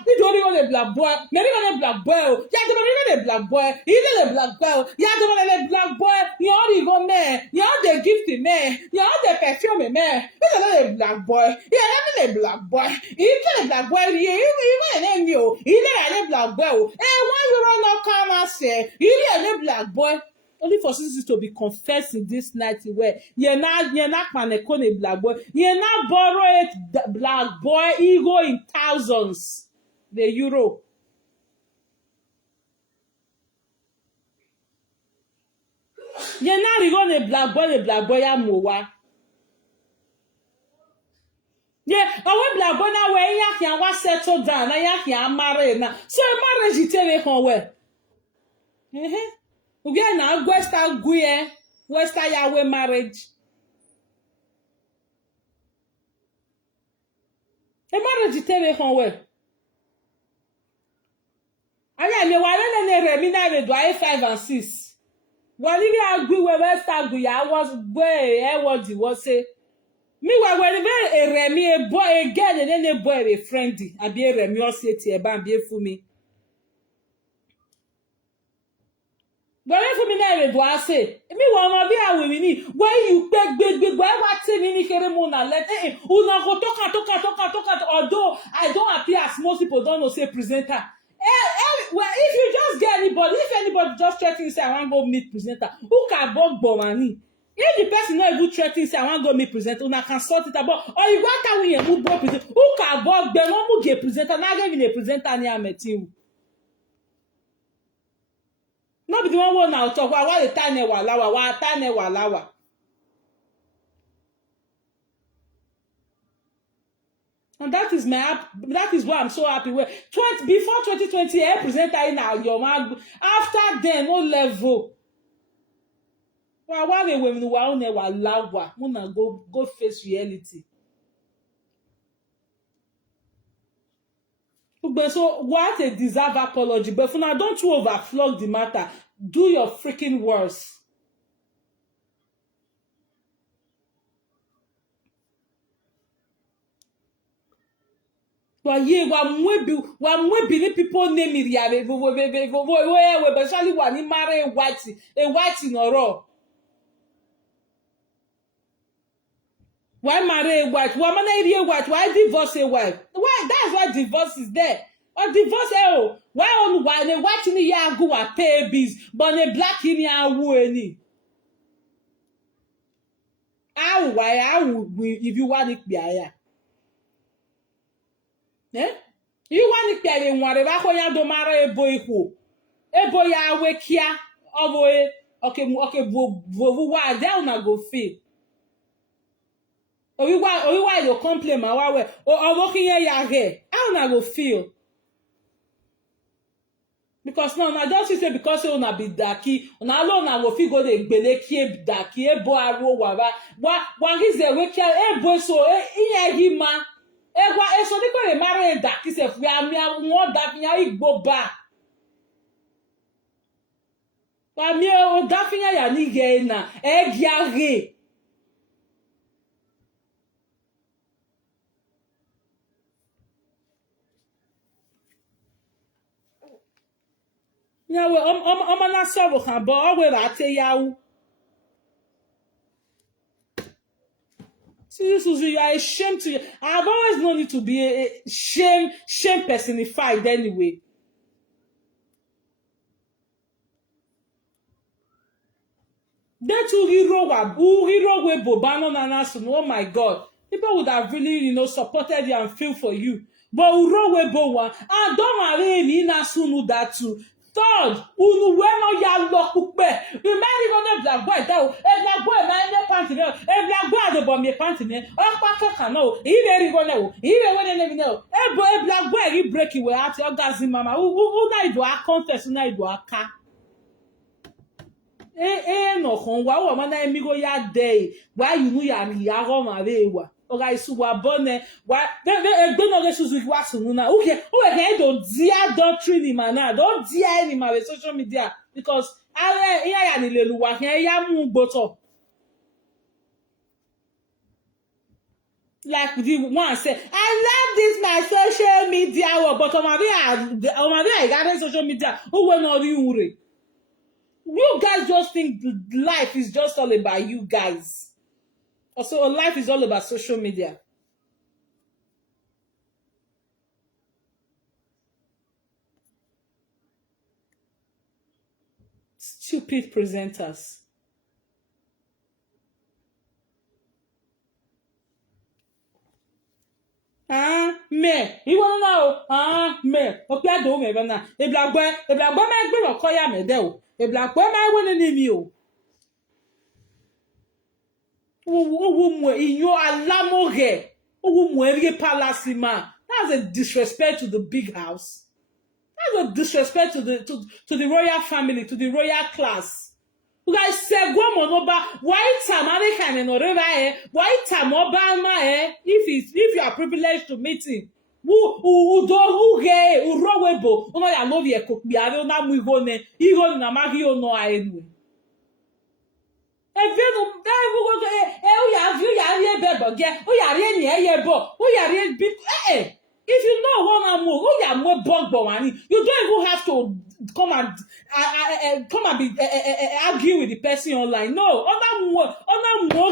nítorí o le black boy me ri o le black boy o ya do le black boy ile le black boy o ya do le black boy ya ri go me ya the gift me ya the perfume me ile le black boy ya le black boy ile le black boy you na mi o ile le black boy o €1 no come and say really a black boy only for Suzy to be confessed in this night where you're not panekone a black boy you're not borrow it black boy ego in thousands the euro you're not even a black boy amowa yeah our black boy now where you can was settle down and you can marry now so marriage you tell me how well we are now Western Yahweh marriage. A marriage tell me how well. Aya me wa le remi na be do 5 and 6. Wa ni agree we Western go ya was what the was say. Me wa we remi a boy a girl and a boy a friendly. Abi remi o say ti e ba bi fu mi. But if me na do I say, me wa ma bi awe mi ni, why you beg, why what say ni kere mo na let una go talk although I don't appear as most people don't know say presenter. Well, if you just get anybody, if anybody just threaten say I want go meet presenter, who can bug bomani? If the person not even threaten say I want go meet presenter, una can sort it about. Or you want that we move go presenter, who can bug them? No move get presenter, not even a presenter near meeting. No be the one now talk wa the time wa lawa. And that is why I'm so happy with before 2020 I present in your man after then no level. Wa we when wa on wa lawa, muna go face reality. But so what a deserve apology, but for now don't you overflog the matter. Do your freaking worst. Wa mwebi ni people name iriare we especially wa ni marry white in oro. Why marry a white? Why marry a white? Why divorce a white? Why? That's why divorce is there. Or divorce why on why the white ni ya go a pay bills, but the black in ya wu any. How if you want it be aya. You want it be whatever ko ya do marry a boy who. A boy ya we kia oboe okay why down na go feel. Or why you complain my way or working here ya here. How na go feel? Because now na just say because una be daki una alone na go fit go dey gbele ki daki ebo aro wa is the we kia ebo so iye gi ma egwa eso ni ko le mare daki se fi ami won da fi ya igbo ba pa mi o da fi ya ni ge na e gi age. Yeah, well, I'm not sorry, but always I tell you, Suzy, you are ashamed to. I've always known you to be a shame personified anyway. That hero we bobano nanasun. Oh my God. People would have really, supported you and feel for you. But uro we bowa. And don't marry me nasunu that too. Third, unu weno ya lokupe. Remember when black boy that black boy man the panty no. Black boy the bomb me panty ne. Okpa ka no. Ibe go no. Ibe when ne no. Black boy he break you out your gazi mama. Who na do a contest na do aka. No kon wa wo mana emigo ya day. Why you ya go ma rewa. Oga isu wa bone wa egbe no ge Suzy wa sunu na uke don't dia doctrine ni mana don't dia any ma social media because are ya ni lelu wa ya mu gboto like the one say I love this my social media but I got social media who will not ure. You guys just think life is just all about you guys. Also, life is all about social media. Stupid presenters. Me. You wanna know? Me. Okay, do me bana. E black boy me gbe lo koya me de o. E black boy me won ni mi o. Wo mu iyo alamoge. Wo mu eri palace ma. That's a disrespect to the big house. That's a disrespect to the royal family, to the royal class. You guys say go monoba why time American no reba why time Obama if you are privileged to meet him who ge urowebo no ya no vie kokbiare na mu iho na magi ono aenu evenu you ya ri ebe boge o ya ri eni eyebo o ya ri big if you know one more, oh yeah, more bug wani. You don't even have to come and be argue with the person online. No, other more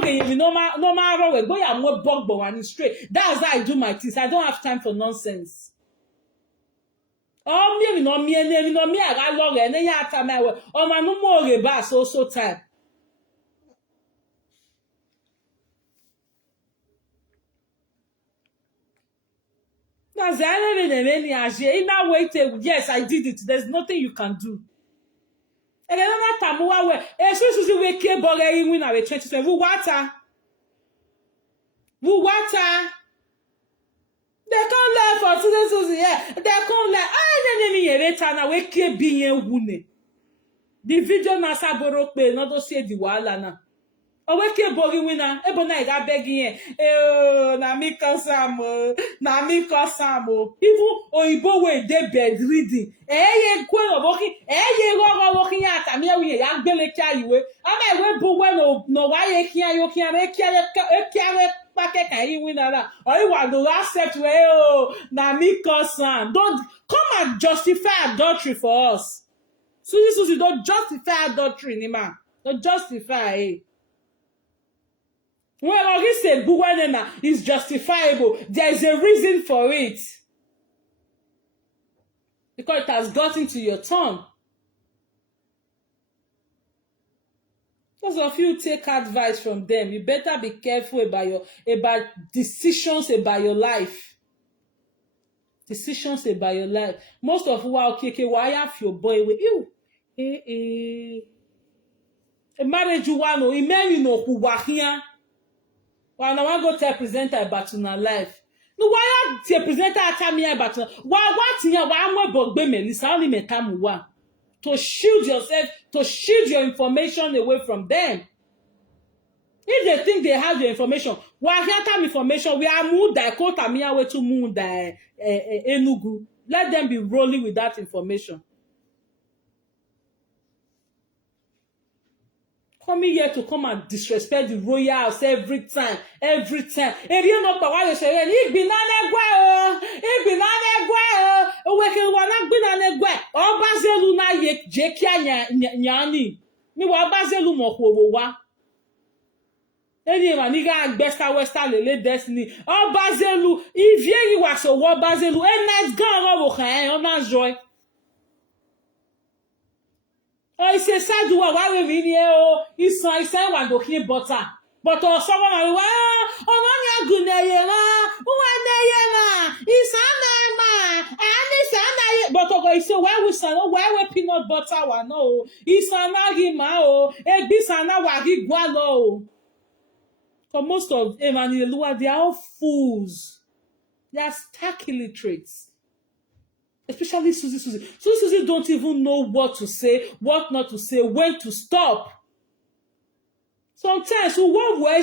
you no matter what, go yeah, more bug wani straight. That's how I do my things. I don't have time for nonsense. Oh me no me I got log and then ya time I oh my no more reba so time. Yes, I did it. There's nothing you can do. And another time, Suzy we came boring when I was 27. Who water? They can't learn for Suzy. Yeah, they can't learn. We keep being wune. The video na saboro pe no do see the wahala na. Oweke bogi wina ebona iga begging na me kosam even oyibo we dey bed reading ye kwe oboki ye go working at me we ya gbele kia iwe ama iwe bo we no wa ye kia yo kia re kia pake kan yi wina na or you want to accept we na me kosam don't come and justify adultery for us. Suzy don't justify adultery ni ma don't justify When he said Buwanema is justifiable, there is a reason for it. Because it has gotten to your tongue. Those of you take advice from them, you better be careful about decisions about your life. Decisions about your life. Most of you are okay, why have your boy with you? A marriage you want to, you know who were here. Why now I go tell presenter about your life? No, why tell presenter tell me about why here? Why am I bogbe Melissa only me come one to shield yourself, to shield your information away from them. If they think they have your information, why here come information? We are moved that quote me away to move that Enugu. Let them be rolling with that information. Coming here to come and disrespect the royal house every time. If you know why you say, we can or Bazelu na ye jekia nyani. Mi wa Bazelu mo wa. Any man nigga besta westa lele destiny. Or Bazelu, if you was so what Bazelu, a nice girl on joy. Oh, it's a sad one. Why we really oh, it's one go clean butter. But someone will oh, no, good it's but okay, so why we say why we peanut butter one no? It's ma oh, egg sana wagi gualo. For most of them and they are all fools. They are stark illiterates. Especially Suzy. Suzy don't even know what to say, what not to say, when to stop. Sometimes we work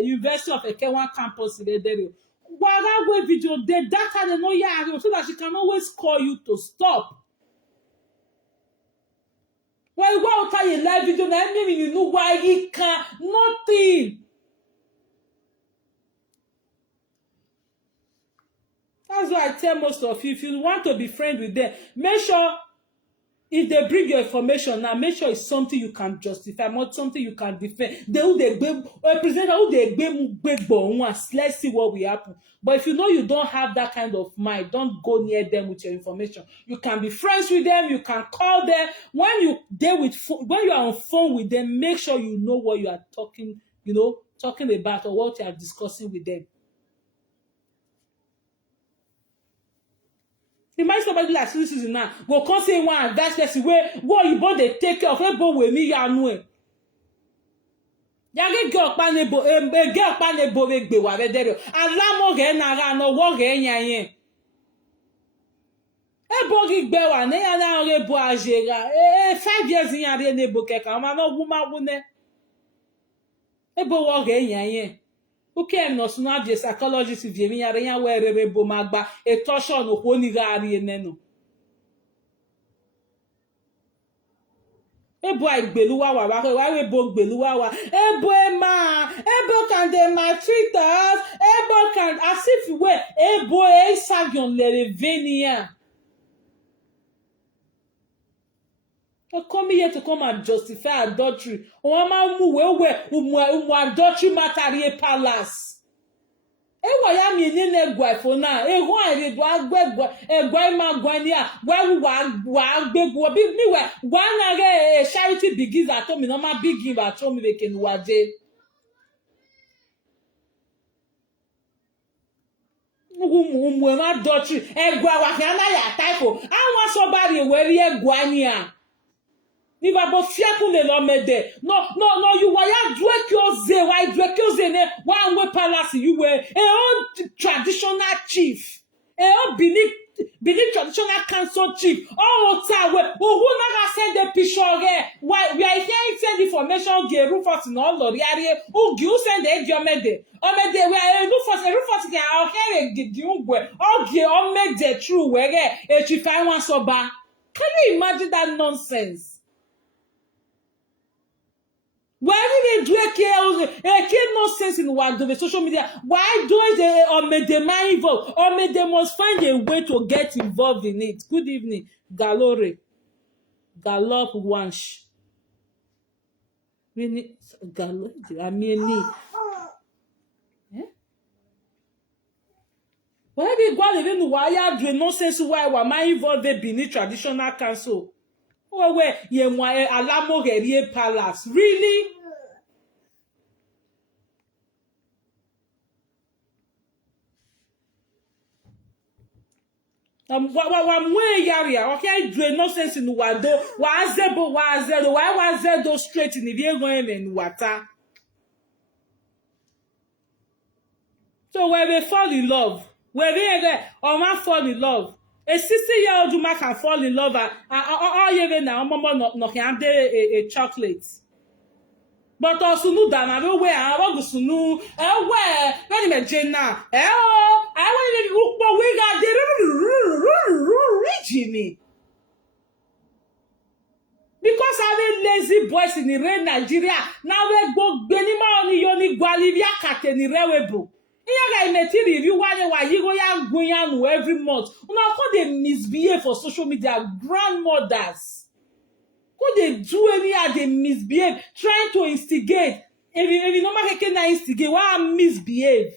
University of Ekewan campus in Ederio. Whatever video, the data they know yeah, so that she can always call you to stop. Why you go out your live video, now maybe you know why he can nothing. That's why I tell most of you, if you want to be friends with them, make sure if they bring your information now, make sure it's something you can justify, not something you can defend. They who they present who they let's see what will happen. But if you know you don't have that kind of mind, don't go near them with your information. You can be friends with them, you can call them. When you when you are on phone with them, make sure you know what you are talking, talking about or what you are discussing with them. Imagine somebody like Suzy now go come say one that person wey you both dey take care of ebo wey me ya nu e. Yage ge opa nebo ge opa nebo we gbe wa redere. Alamo ge na ra no wo ge yan yen. Ebo gi gbe wa ne ya na ebo ajera. 5 years yan re nebo keka ma no wu ma wu ne. Ebo wo ge yan yen. Uke no suna je psychologist vie mi ya re yan we re ebo magba e torsion no ko ni ga ri enenu. Ebo igbeluwa wa ebo gbeluwa wa ebo ebo can they maltreat us ebo can as if we ebo sagion le venia. They come here to come and justify adultery. O ma mu we adultery matter palace. Ewa ya mi ni ne gwa fo na ehu ari do agbegwa egwa ma gwa ni a wa agbegwo bi mi we gwa na ge charity begins at home no ma begin at home we ken waje umu ma adultery egwa wa kan na ya type awon so ba re we ri egwa ni a ni babo fiaku le lo mede no you wa ya dwekioze ne wa we palace you were a old traditional chief a old Bini traditional council chief oh ta we who na send the picture why we are hearing send information ge Rufus no lori are who you send the omede we are Rufus ga o here gidi ungwe o ge omede true we e chief I wan so ba. Can you imagine that nonsense? Why did they do a nonsense in what the social media? Why do they or may they mind involved? Or may they must find a way to get involved in it? Good evening, Galore. Galop Wansh. Really Galop I mean why they go even why do nonsense why am I involved they be traditional council? Oh where ye alamo palace. Really? Mwe yaria okay do nonsense in wado wa zebo wa zedo straight in the going in water. So when they fall in love, when they or man fall in love, a 60-year-old woman can fall in love all year now mama no can a chocolate. But also no dana we I want to know where when me jenna I want to look but we got the Jimmy. Because I lazy boys in the rain Nigeria now we go benima oni yoni gwalivia kate ni rewebo. Iya ga imeti review wa you go ya gboyan every month. Una come dey misbehave for social media grandmothers. Could they do any how they misbehave trying to instigate if no matter can instigate why misbehave.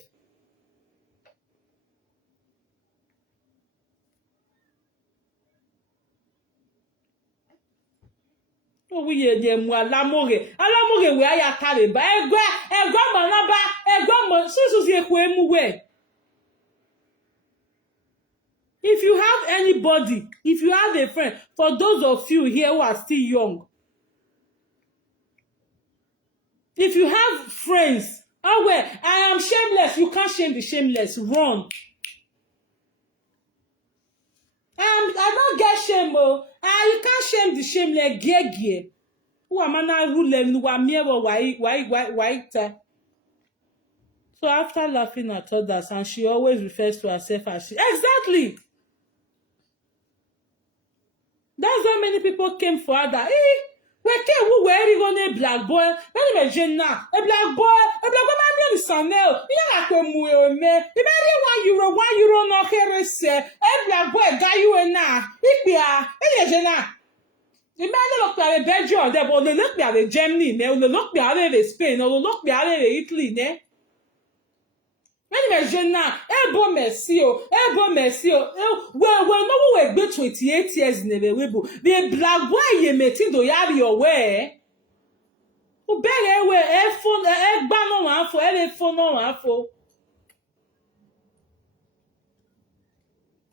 we ye mu alamoge we aya tare ba egwa manaba egwa mo Suzy ekwe mu we. If you have anybody, if you have a friend, for those of you here who are still young, if you have friends, oh well, I am shameless, you can't shame the shameless, run. I don't get shame, oh. You can't shame the shameless, gie. Who am I now ruling? Who am why? So after laughing at others, and she always refers to herself as she. Exactly. That's why many people came for her that, we came who were even a black boy. When you jenna, a black boy man name is Sanel. You like a mue me. You marry €1 no here say. A black boy guy you and na. Ikpia, any jenna. You marry look at Belgium, they will look at Germany, they will look at Spain, they will look at Italy, ne. When you jenna, ebo merci o. We no we gbe 28 years in the webo. The black boy ye meeting do yari your way. O bere we phone gba no wan fo, phone no wan fo.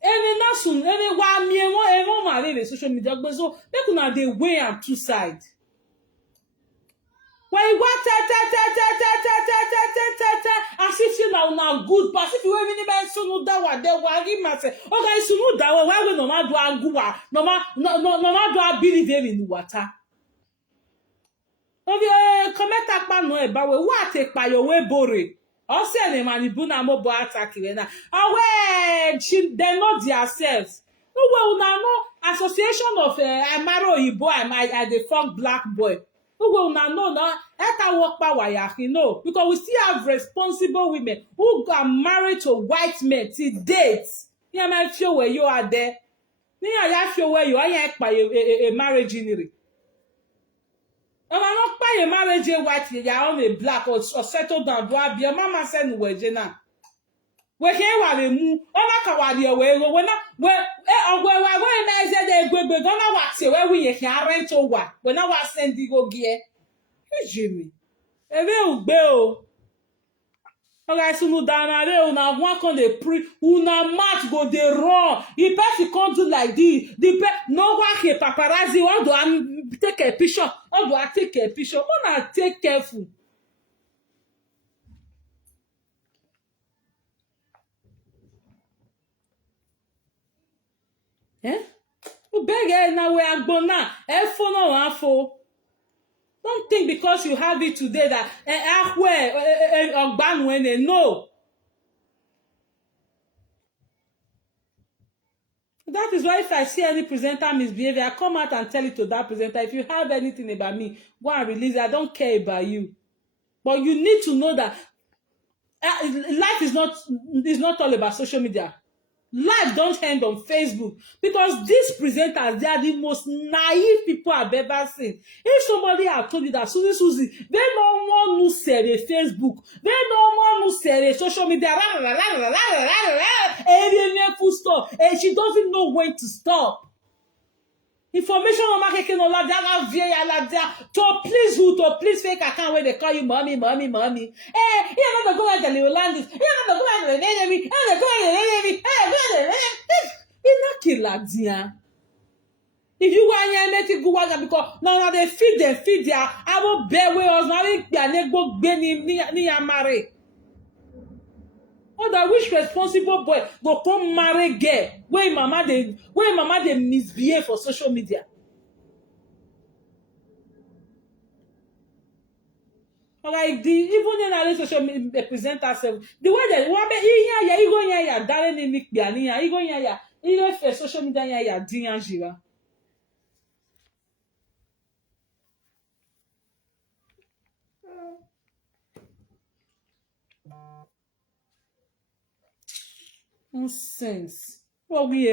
Ene na sun, ene wa mi e won ma re social media gbe so make una dey weigh am two side. When you want as if you now good, but if you even buy sunu dawa, they will give me say, okay, sunu dawa, why we no ma do aguwa, no ma do believe in the water. Okay, comment akpa no eba we what take by your way bore. O se ne manibu na mo bo attack na. Awe, they know themselves. No we una no association of Amaro Ibo I the fuck black boy. Who will not know that I work power, no, because we still have responsible women who are married to white men till dates. You might feel where you are there. You feel where you are by a marriage in it. And I'm not by a marriage white, you are on a black or settled down. Do I be a mama send where Jenna? We can't worry, oh, I can't worry away. When I said they go, but don't know what say where we can rent over. When I was sending go gear. Jimmy. Ebe ugbe o. Oga sunu danare una wan come dey pre una match go dey run. If person come do like this, no work a paparazzi want to take a picture. Or do I take a picture? Una take careful. Ubege na we agbona. Efo no wan fo. Don't think because you have it today that no. That is why if I see any presenter misbehavior, I come out and tell it to that presenter. If you have anything about me, go and release it. I don't care about you. But you need to know that life is not all about social media. Life don't end on Facebook because these presenters, they are the most naive people I've ever seen. If somebody had told you that Suzy, they don't want to sell a Facebook, they don't want to sell a social media, full stop, and she doesn't know when to stop. Information on marketing to please who? To please fake account where they call you mommy. You're not the go at the Leolandis. You're not the go at the enemy. You're not the go at the enemy. You're not kill if you want to make it go out because now they feed their I will bear way us now they go ni marry. Other which responsible boy go come marry girl where mama they misbehave for social media. Like even in social media they present ourselves the way they social media nonsense. What we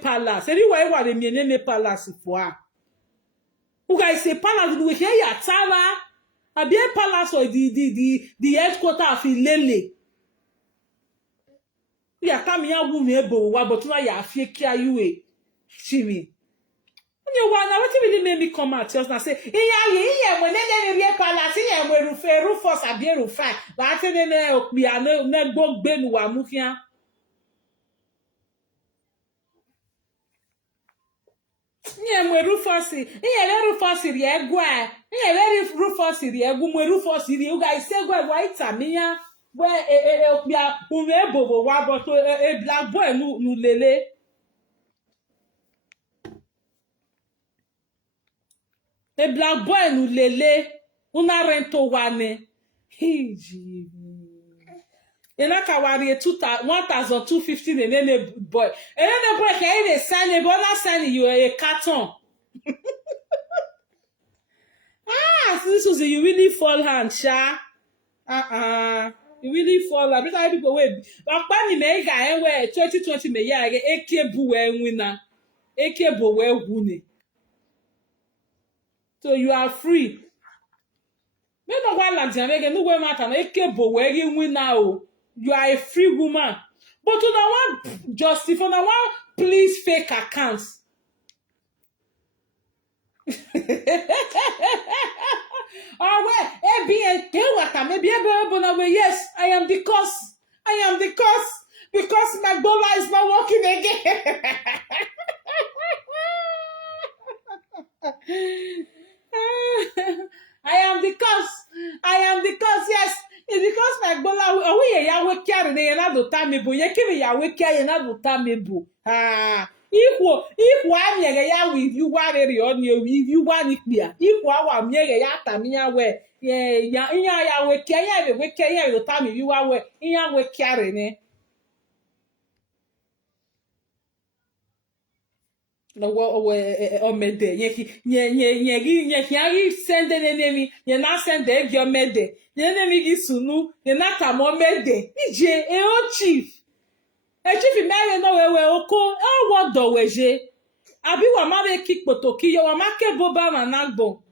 palace. Anyway, what the palace for? Who guys say palace we hear ya tara? A be palace or the headquarters of Ilele. We are coming out with me but tuna ya fake you Chimi. You want now what really made me come out just now say yeah when they palace yeah we rufus abi rufa but I ne okpia na gbogbe nu wa mufia yeah we rufus yeah rufus ri egwa yeah rufus ri egu we rufus ri you guys say gwa white amia we okpia unwe bobo wa but black boy nu lele a black boy nu lele una rento wane hiji ina ka wari 1250 nene boy nene boy ka ide sign but not sign you a carton Suzy you really fall hand sha you really fall hand because people wey papa ni me ga enwe 2020 me ya eke bu we nwina eke bo we gune so you are free me no wa land ya me no we matter na eke bo we gi nwina o you are a free woman but una wan justify una wan please fake accounts oh well ke waka maybe yes I am the cause because my dollar is not working again I am the cause yes it's because my dollar we ya we carry na do tamebo ye kimi ya we carry na do tamebo ikwu amiege ya with you warịrị ọnụ ewu you wan ikpia ikwu awa miege ya tamiya we ya iya ya we ke ya we ke ya do tami you wa we iya we kiare ne no wo omede nye ki ari send enemy ye na send e gi omede ye enemy gi sunu ye na tam omede ije e o chief chief mere no we oko e wo do weje abi wa ma be kick potoki yo wa ma ke boba ma nagbo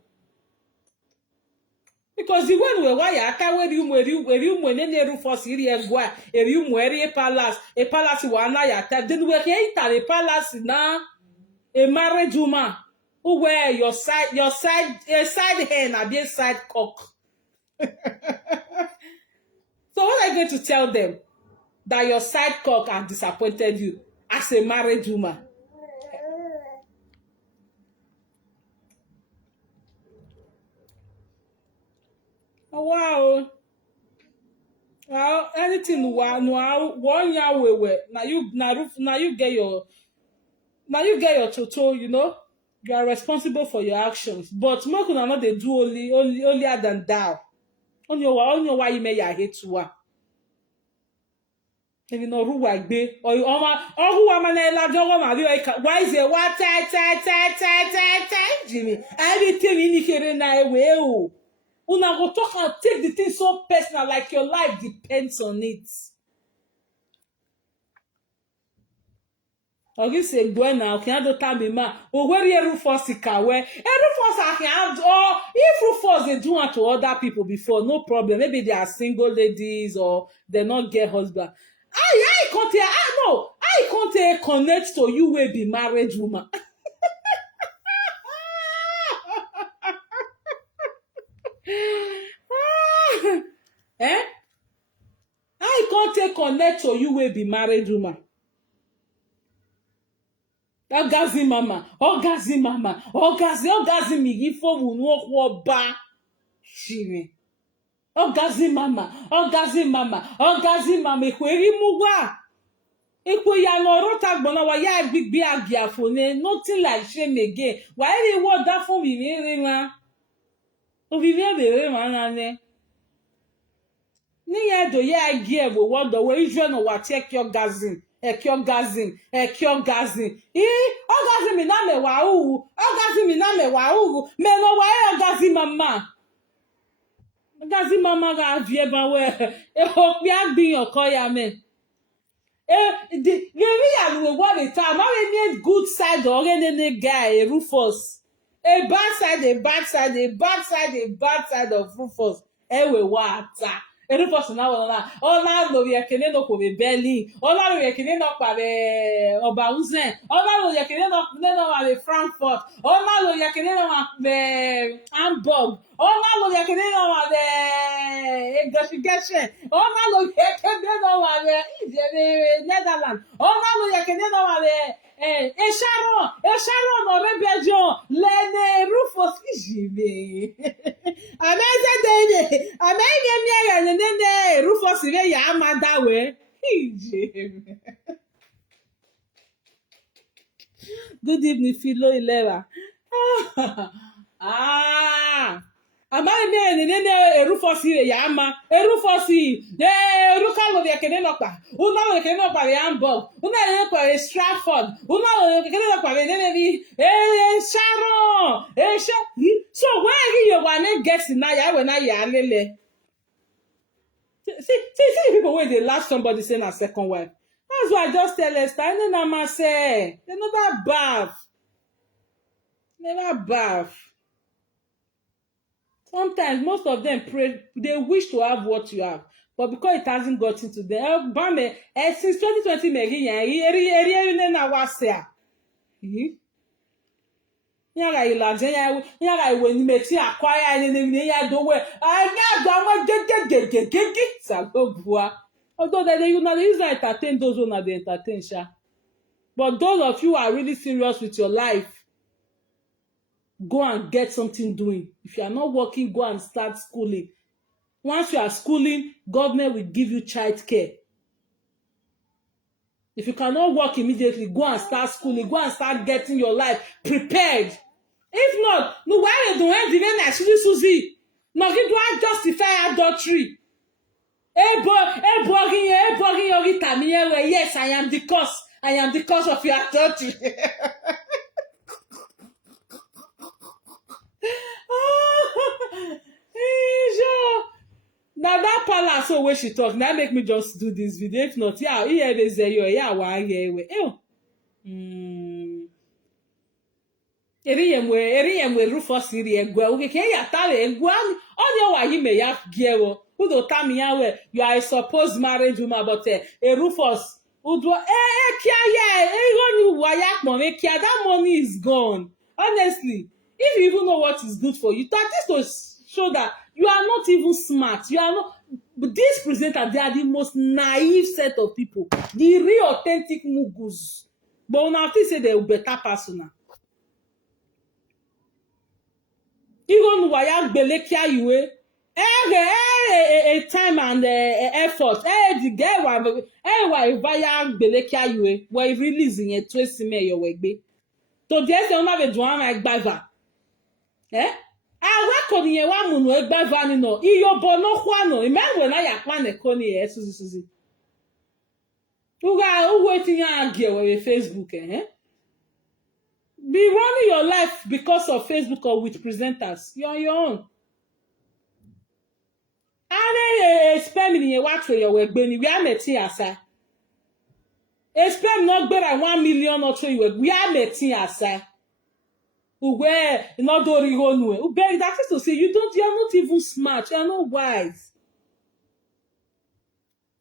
because the one we wire aka weri umu ne rufus iri egwa eri umu eri a palace wa na ya ta then we ke ita a palace na a married woman who wear your side a side hen abi a side cock so what are you going to tell them that your side cock has disappointed you as a married woman oh wow well anything one year we now you get your toto you know you are responsible for your actions but make una no dey do only than thou only why you may ya hate wa even no ruwa gbe ohuwa mana ela jogo ma bi why is it what Jimmy everything in here na ewe o una go talk and take the thing so personal like your life depends on it ogise gbuena okiado tamima oweri erufos kawe erufos akan or if rufos dey do am to other people before no problem maybe they are single ladies or they not get husband I can't connect to you wey be married woman eh I can't connect to you wey be married woman Ogazi mama ogazi mi ifo mu nu okwu ọba shiri ogazi mama ekweri mugwa ekwe ya no rota gbona wa ya gbigbi abiafo ne nothing like shame again why dey word that for me re ma o vi re ma na ne ni ya do ya gi e wo word we Israel no wa check your gazin orgasm na me wa uru me no wa orgasm mama ga vie ba we e hope ya gbin oko ya me the ya we what the time I need good side or any guy Rufus a bad side of Rufus we wata Rufus na ona lo ye kene no ko be Berlin ona lo ye kene no pa be Oberhausen ona lo ye kene no ma be Frankfurt ona lo ye kene no ma be Hamburg ona lo ye kene no ma be Göttingen ona lo ye kene no ma be Netherlands ona lo ye kene no ma be Sharon Orebejon Lene Rufus Ijime ameze ya nene Rufus re ya amada we Ijime. Good evening Philo Ilera. Ah amaghị m nene Rufus re ya ama Rufus eruka lo ya kene nokpa una lo kene nokpa ya Hamburg una le kwa Stratford una lo kene nokpa nene bi Sharon so where you want guess na ya we na ya lele. See people wey dey laugh somebody say na second wife. That's why I just tell Esther, I know na myself. They never bath. Never bath. Sometimes most of them pray, they wish to have what you have, but because it hasn't gotten to them, since 2020, eri na wasea. Yaga ilaje yaga iwe ni meti akwaya ni ya dowe. Anya gwa gegegegegegi sagobua. Although they use to entertain those who not the entertain sha. But those of you who are really serious with your life, go and get something doing. If you are not working, go and start schooling. Once you are schooling, government will give you child care. If you cannot work immediately, go and start schooling. Go and start getting your life prepared. If not, no why you don't even actually Suzy. No, you don't justify adultery. Yes, I am the cause. I am the cause of your adultery. Now that palace so where she talk, now make me just do this video. If not, yeah, here they say you, yeah, why yeah, Eri Rufus iri egwe oge ke ya tare egwe onye wa yi me ya giewo udo tami ya we you are a supposed marriage woman but Rufus udo kia ya go ni wa ya pon me kia that money is gone honestly if you even know what is good for you that is to show that you are not even smart you are not these presenters they are the most naive set of people the real authentic mugus but una think say they better person. Even waya gbelekia iwe a time and effort the guy wa via gbelekia iwe we releasing it twice me your wegbe to just una be do am egbava awa ko ni wa munu egbava ni no iyo bo no kwa no imenwe na ya pa ne ko ni Suzy uga tinya agi we Facebook be running your life because of Facebook or with presenters. You're on your own. And spam in your watch for your work, Benny. We are meeting asa. Spam not better 1 million or 2 work. We are meeting asa. Where not doing one way. That is to say, you're not even smart. You're not wise.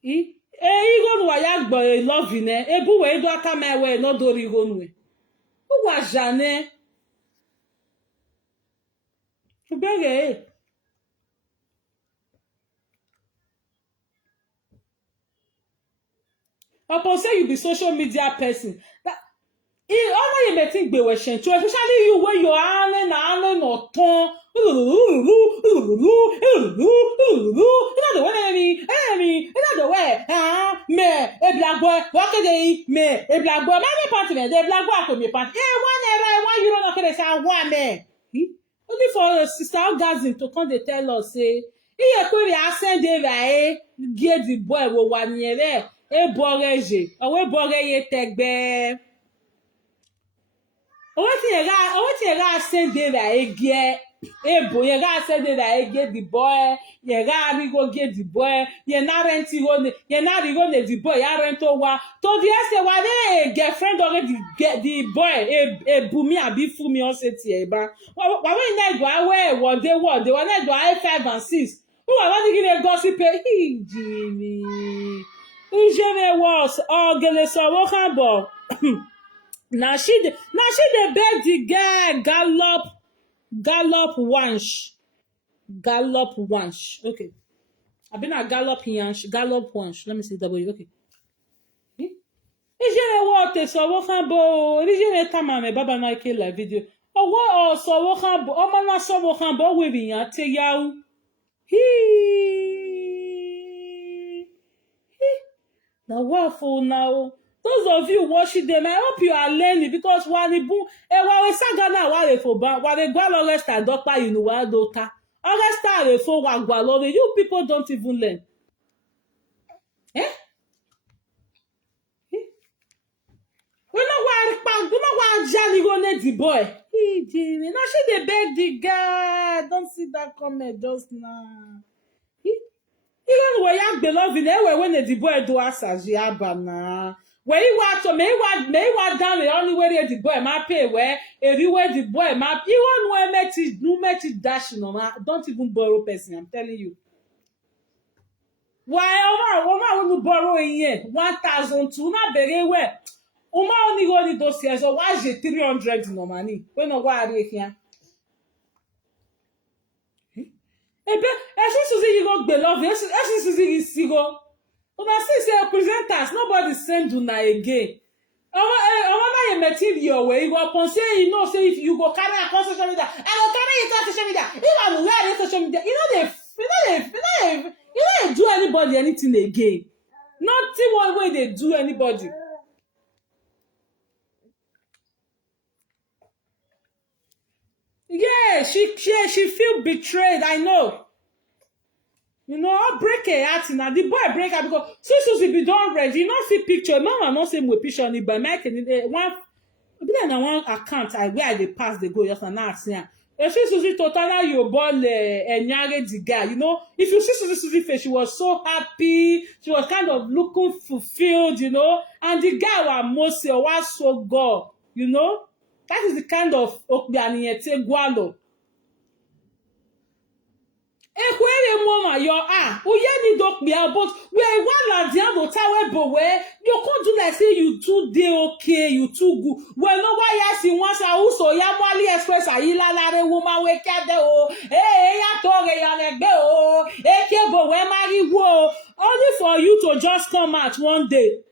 You go to a boy loving it. Ebu we do aka my way, not doing one way. Who was Jane? Upon say you be social media person. That all you may think be washing too, especially you where you're Allen or ton. You know the way another way. Me, a black boy, what a day, me, a black boy, my party, the black boy could be party. Why you don't know say one man? Only for sister orgasm to come they tell us say, iye ko ri ascend dey get the boy wo wa ni re boreje owe bore ye tegbe owe ti ga ascend dey get ebo ye ga ascend dey get the boy ye ga ri go get the boy ye na rent go ye na ri go the boy ya rent wa to the say wa dey girlfriend already get the boy bumi abi fumi o se ti e ba wa we na go awe wo dey na go 5 and 6 Who are not giving a gossip? He Jimmy. Ujeme was all gele so wokambo. Now she the beg the guy gallop wansh. Okay. I've been a gallop wansh. Let me see W. Okay. Ijeme what so wokambo. Ijeme tamame baba na ike live video. Owo so wokambo. Omo na so wokambo we bi yan te yawu. He. Now what for now? Those of you watching them, I hope you are learning because wanibu we saga na wale for ba wale gwa lo rest and doctor you know wa doctor. Rest and for wa gwa lo you people don't even learn. Eh? We know why Johnny go let the boy. He Jimmy. Now she dey beg the guy. Don't see that comment just now. Even when you beloved, when the boy do as you na. When you want to may down the only way the boy ma pay where everywhere the boy ma even when met it dash no don't even borrow person. I'm telling you. Why Oma want to borrow in here 1,000 to na bere where Oma only those years so why is 300 no money? When no why are here? Ebe, Suzy you go beloved. Suzy is go. Una see say presenters nobody send una again. Na your material where you go upon say you know say if you go carry across social media, I go carry it on social media. If I'm wearing social media, you know they do anybody anything again. Nothing one way they do anybody. Yeah, she feel betrayed. I know. You know, I'll break her heart now. The boy break her because Suzy be done ready. You not see picture. Mama not say with picture on it, but Mike one account where I they pass they go just now see her. If Suzy totally your ball enyare the guy, you know, if you see Suzy face, she was so happy. She was kind of looking fulfilled, you know, and the guy was so God, you know. That is the kind of okbianiyete gualo. Ekwere mama your uye ni dok bia but we one at the other tower but where you can't do like say you too dey okay you too good well no why you see once also ya mwali express ayila lare woman we kede o ya tore ya legbe o eke bo we marry wo only for you to just come out one day.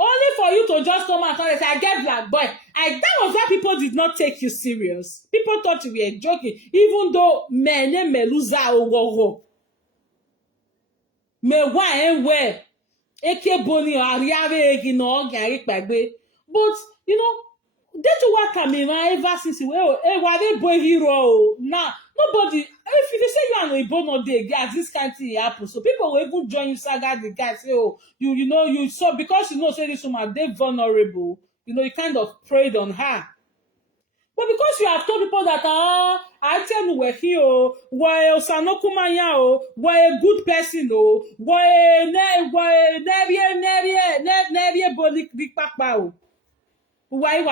Only for you to just come out and say, I get black boy. That was why people did not take you serious. People thought you were joking. Even though mene meluza ogogo. Me wa enwe. Eke boni ariave egi no gari pagbe. But, you know, that's what I mean ever since why boy hero. Now, nobody, if they say you are no Igbo day, guys, this kind of thing happen. So people will even join you, saga the guy, say, oh, you know, you saw because you know, say this woman, they're vulnerable, you know, you kind of preyed on her. But because you have told people that, I tell you, we're here, we're Osanokumanya, we're a good person, we're never body big papa. Why I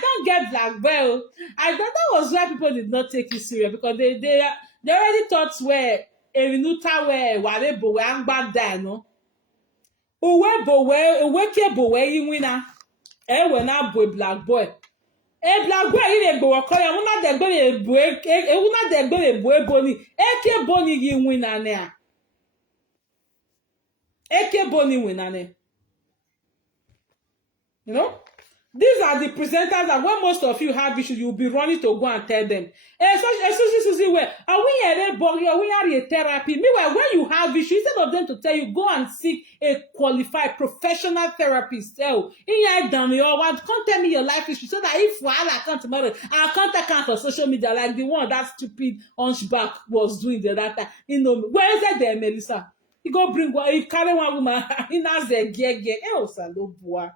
don't get black belt. I thought that was why people did not take you serious because they already thought where Erinuta where Warebo where Angba die no. Uwe bowe you winner. When I boy black boy. Black boy in a boy call ya una de gbe e una de gbe e boy boni. Eke boni you winner ne. Eke boni winner ne. You know? These are the presenters that when most of you have issues, you'll be running to go and tell them. Suzy, where are we here? We are a therapy. Meanwhile, when you have issues, instead of them to tell you, go and seek a qualified professional therapist. Oh, in your done your what? Come tell me your life issue so that if I come tomorrow, I'll contact account on social media like the one that stupid hunchback was doing the other time. You know, where is that there, Melissa? You go bring one, you carry one woman, in as a geg. Oh, salo boy.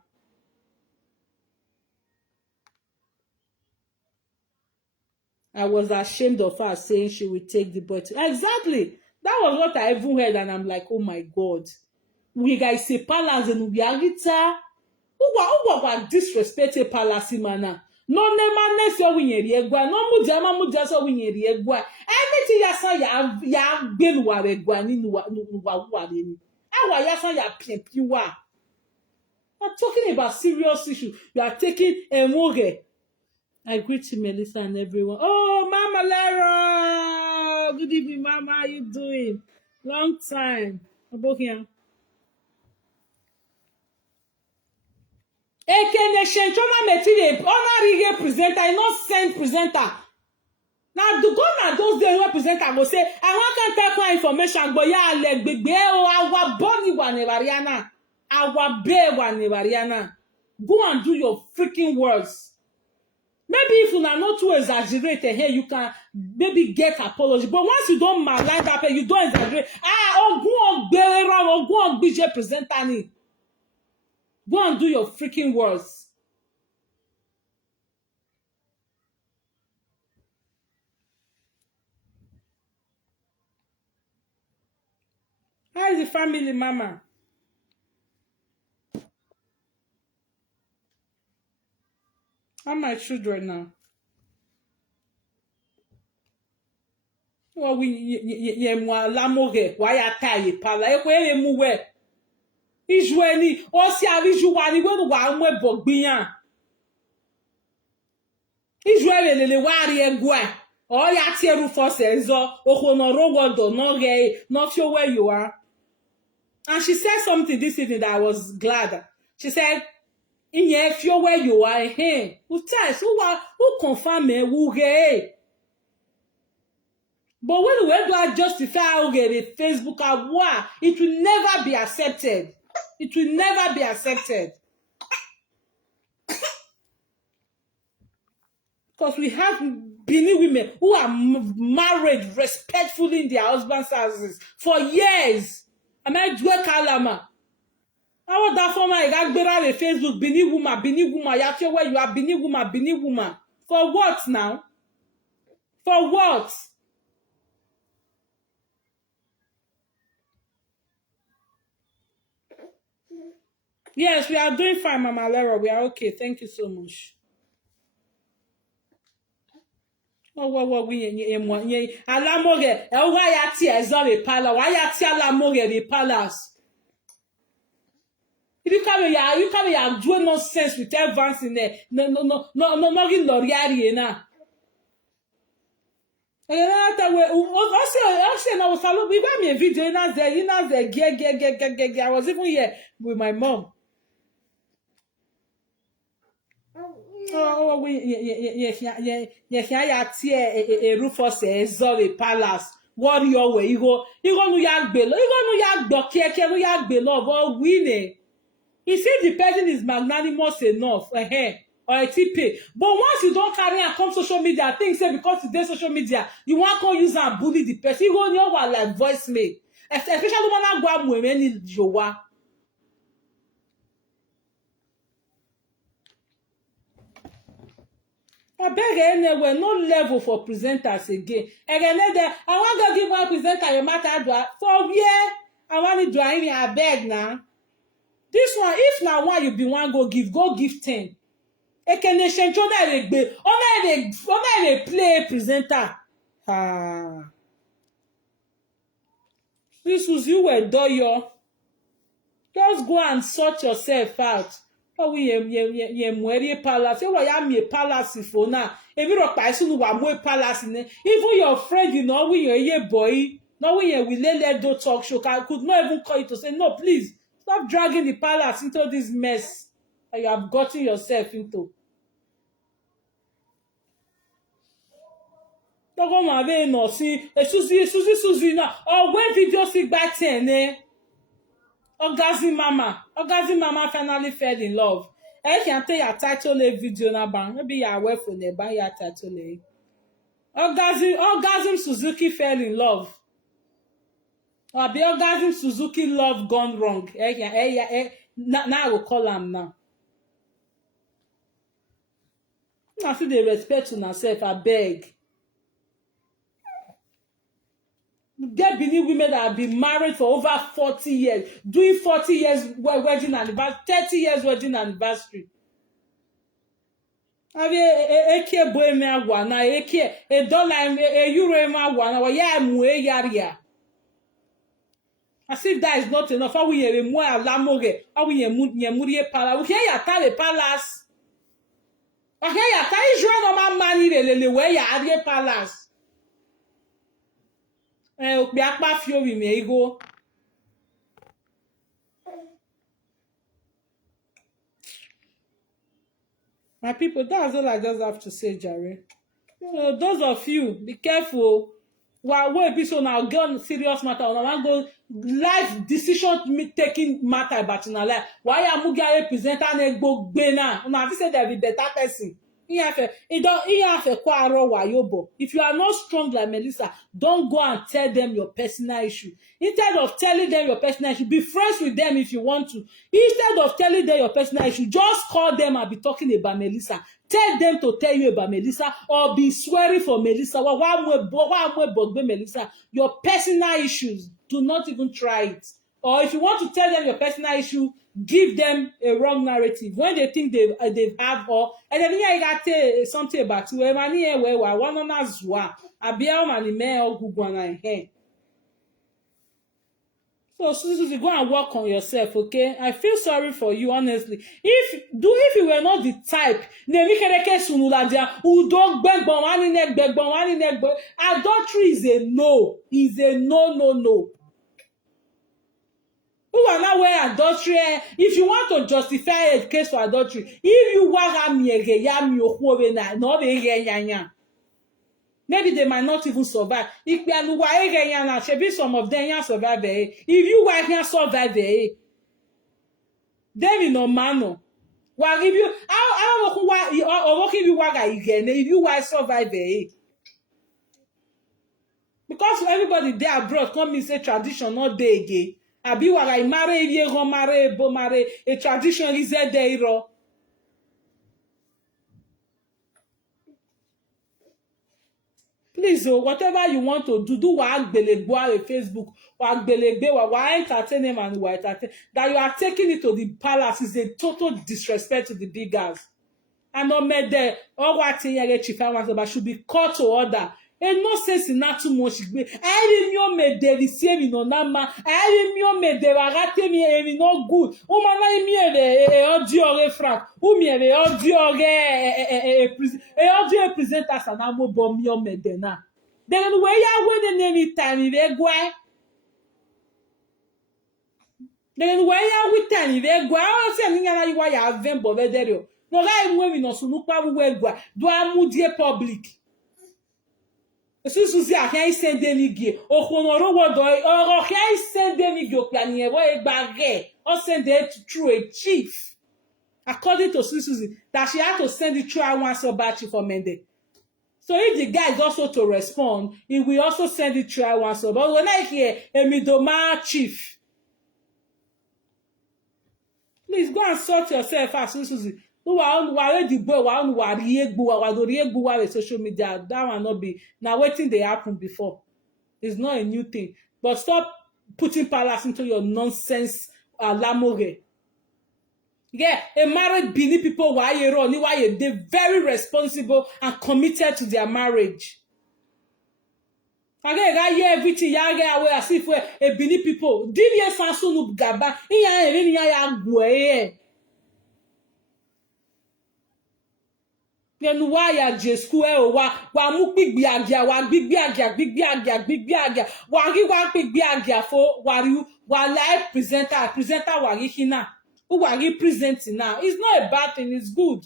I was ashamed of her saying she would take the boy to exactly. That was what I even heard, and I'm like, oh my God. We guys say palace and we are who disrespect a palace manner. no nema nesi o winyeri egwa no mudia ma mudia so winyeri egwa anything ya san ya gbelu wa egwa ni wa ni awa ya san ya piwa. I'm talking about serious issue. You are taking a moge. I greet you, Melissa, and everyone. Oh, Mama Lara! Good evening, Mama. How you doing? Long time. About here. Ekene Shenchoma Metide, honorary presenter, I not send presenter. Now, the go those days where presenter go say, I want to take my information, but yeah, like, big our body one, Variana. Our bear one, Variana. Go and do your freaking words. Maybe if you are not too exaggerated here, you can maybe get apology. But once you don't malign that person, you don't exaggerate. Go on BJ presenter. Go and do your freaking words. How is the family, Mama? How are my children now? Well, ye mwa lamoge, why ataye pala, ye muwe. Ijweni, osi avijuwani, wenu wa mwe bogbiyan. Ijweni lele wari egwe. Oh, ya tieru force ezo, okono rogodo, no gay, not sure where you are. And she said something this evening that I was glad. She said, in here, if you're where you are, hey, who tells, who confirm me, who gay? But when we do I justify how get Facebook, it will never be accepted. It will never be accepted. Because we have Benin women who are married respectfully in their husband's houses for years. Am I doing kalama? How that former I got better on Facebook, Benin woman, you feel where you are Benin woman. For what now? For what? Yes, we are doing fine, Mama Lera. We are okay. Thank you so much. Oh, we Alamoge. Why ya tea a palace? Why ya tea Alamoge the palace? You come here, do nonsense with advance in there. No, in Loriari na. Also, I was following. We got me a video. You know there. Get. I was even here with my mom. Oh, a Rufus a palace. Warrior way. You go no yag below. You go no yag no yag below. But winning. He said the person is magnanimous enough, or a TP. But once you don't carry and come social media, things say because today social media, you want to use and bully the person. You go on your one like voicemail. Especially when I go out with any jowa. I beg anywhere, no level for presenters again. Again, I want to give one presenter your matter for where I want to do anything. I beg now. This one, if now one you be one go give 10. Ekene Shencho na regbe. Ona play presenter. This was you were doyo. Just go and sort yourself out. Oh, we ye mwere palace. You ya me palace for now. If you pa isu wa mo palace ne. Even your friend, you know, we ye boy. No we will let do talk show. I could not even call you to say no, please. Stop dragging the palace into this mess that you have gotten yourself into. Don't ma be no see Suzy now. Or when video see back 10 Orgasm Mama finally fell in love. I can tell your title a video na bang. Maybe you are aware from the buy your title a. Orgasm Suzuki fell in love. Or be Orgasm Suzuki love gone wrong. Now I will call him now. I feel the respect to myself, I beg. Get Benin women that have been married for over 40 years, doing 40 years wedding anniversary, 30 years wedding anniversary. Abi eke boy me agwa na eke $1 euro me agwa na wa ya mu yaria. As if that is not enough. How we have more alamoge. How we have palace. We hear ya palace. We hear ya Israel no man money le we ya adie palace. Okbi akpa fiori me ego. My people, that's all I just have to say, Jerry. So those of you, be careful. While we be so now go on serious matter, on one go life decision taking matter about in our life. Why am I represent an egbo bena? Una say there be better person. If you are not strong like Melissa, don't go and tell them your personal issue. Instead of telling them your personal issue, be friends with them if you want to. Instead of telling them your personal issue, just call them and be talking about Melissa. Tell them to tell you about Melissa or be swearing for Melissa. Melissa, your personal issues, do not even try it. Or if you want to tell them your personal issue, give them a wrong narrative when they think they've had or and then you got something about you where one on as well abia man me ogugwa na here. So Suzy, go and work on yourself, okay? I feel sorry for you, honestly. If you were not the type, adultery is a no. Is a no. Who are now wear adultery? If you want to justify a case for adultery, if you maybe they might not even survive. Maybe some of them survive. If you were here survive, then in no manner. Well, if you if you were survive, because everybody there abroad come and say tradition not day again. Abi wara marry a tradition is there. Please, whatever you want to do wa agbelegbo on Facebook, wa agbelegbe wa entertain them and wa entertain. That you are taking it to the palace is a total disrespect to the big guys. And no matter all what you should be called to order. And no sense in that too much. I didn't me de receive no nama. I didn't me de rate me no good. O mana mi audio frank. O mi audio audio present as an amo bom mi me de na. Then where ya when any time we go. Then where ya with time we go. I say ni na you wa ya vembo vederio. No ga imwe mi no sunu pa we go. Do amudie public. Suzy ahia sende mi gie okonoro wodo oro ahia sende mi gie opiani ewo egbage o send it through a chief according to Suzy that she had to send it through one sobachi for Mende. So if the guy is also to respond, he will also send it through one so. But when I hear a midoma chief, please go and sort yourself out, Suzy. The social media that will not be now waiting they happen before. It's not a new thing. But stop putting palace into your nonsense lamore. Yeah, a married Bini people they're very responsible and committed to their marriage. Again, I hear everything away as if we're a Bini people. Divya Sansunu Gaba, Then why ya jesku wa mu pigbi agia wa gbigbi agia wa pigbi agia fo wa live presenter wa hina who wa representing now. It's not a bad thing, it's good,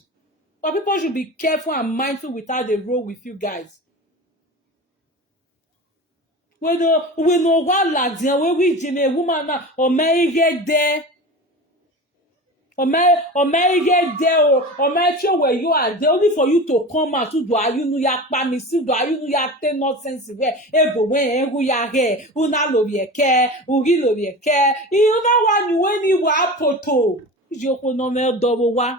but people should be careful and mindful with how they roll with you guys. We no one ladian we jime woman na o meige there or may there or may show where you are there only for you to come out to do you know ya pamisi do you know ya ten nonsense where ego when ego ya here una love ye care ugi love ye care you know one when you wa poto ijoko no me double wa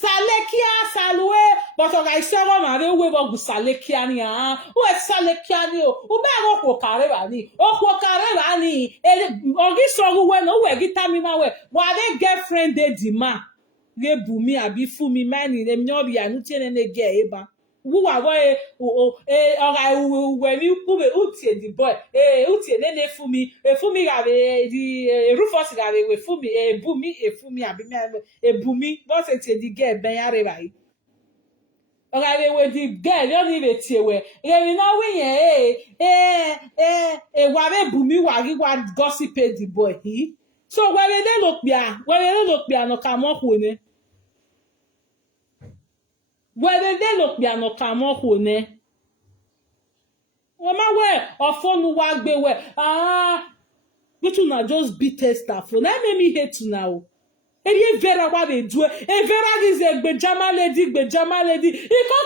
Salekia salwe but I say ma re we go salekia ni o salekia ni o be go ko kare ba ni ogi so we no we gita mi ma we wa de girlfriend dey di man re bumi abi fumi mani le nyori anu tiene ne ge eba wuwa wo ora we ni kube utie the boy utie ne fumi fumi ga di Rufus ga we fumi bumi abi me bumi bo se tie di ge ben yare bai ora we di ge yo ni re tie we re no we yen wa be bumi wa ri wa gossip the boy he so were de lo pia no ka mo kune were de lo pia no ka mo kune o ma we ofonu wa gbe we which una just beat tester for na make me hate now eri vera wa be do e vera is a gbejama lady e kon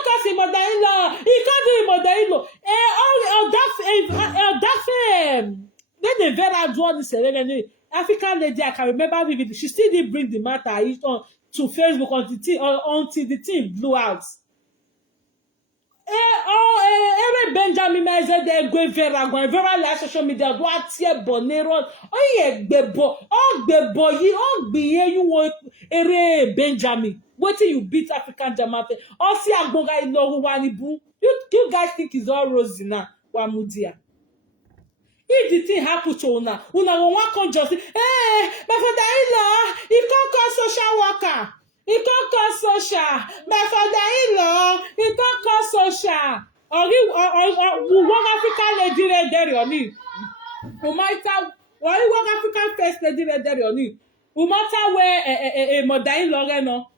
cause mother-in-law e kon do mother-in-law all that then the vera do all this African lady, I can remember vividly. She still didn't bring the matter on to Facebook until the thing blew out. Benjamin Meze de gwe vera la social media do atie bonero gbebo yi wo ere Benjamin wetin you beat African Jama o si agbonga ilo wa ni bu you guys think it's all rosy now wa mudia. If the thing happen to una go wan come just my father-in-law he come call social worker he come call social my father-in-law he come call social one African lady re there on it umaita one African first lady re there on it umata where a mother-in-law re no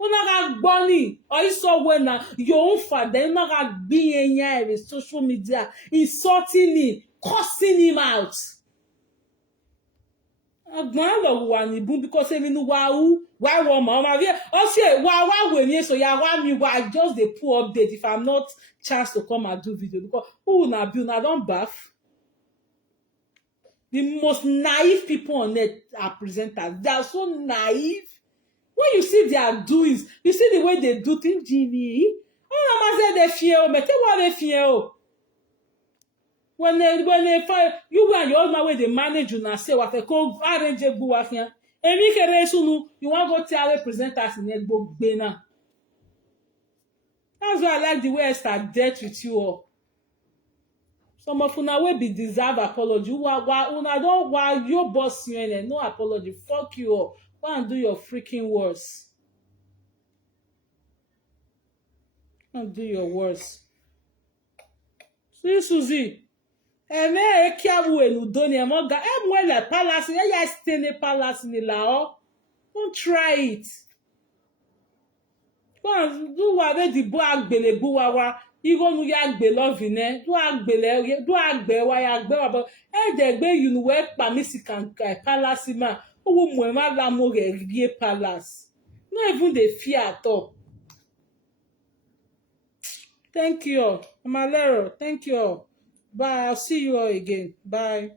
una ga gbọ́ ni oiso na your own father una ga gbi eyan social media insulting him cursing him out. Agbon lo wa ni bu because emi nu wa hu wa wo ma vie o se wa we ni so ya wa mi wa just dey pull update if I'm not chance to come and do video because who na be una don baff. The most naive people on earth are presenters. They are so naive. When you see their doings, you see the way they do things, Jimmy. Oh, no, man, they fear, but they want they fear. When they find you and your husband, when they manage you, now say what they call arrange a boo afia. Emi kere sunu, you want go tell the presenters in a book bena. That's why I like the way I start dealt with you all. Some of una will be deserve apology. Una don't why your boss you no apology. Fuck you all. Go and do your freaking worst. Go and do your worst. See, Suzy. Eme ekiabu eludoni emoga. Emwele palace. Ya stay in the palace ni la. Don't try it. Go and do what the boy agbele buwawa. Igo nu ya gbe love ne. Do agbe wa ya gbe wa bo. De gbe you nu we pa misi kan palace ma. Owo mu e ma la mo re palace. No even dey fear at all. Thank you all. Amalero, thank you all. Bye. I'll see you all again. Bye.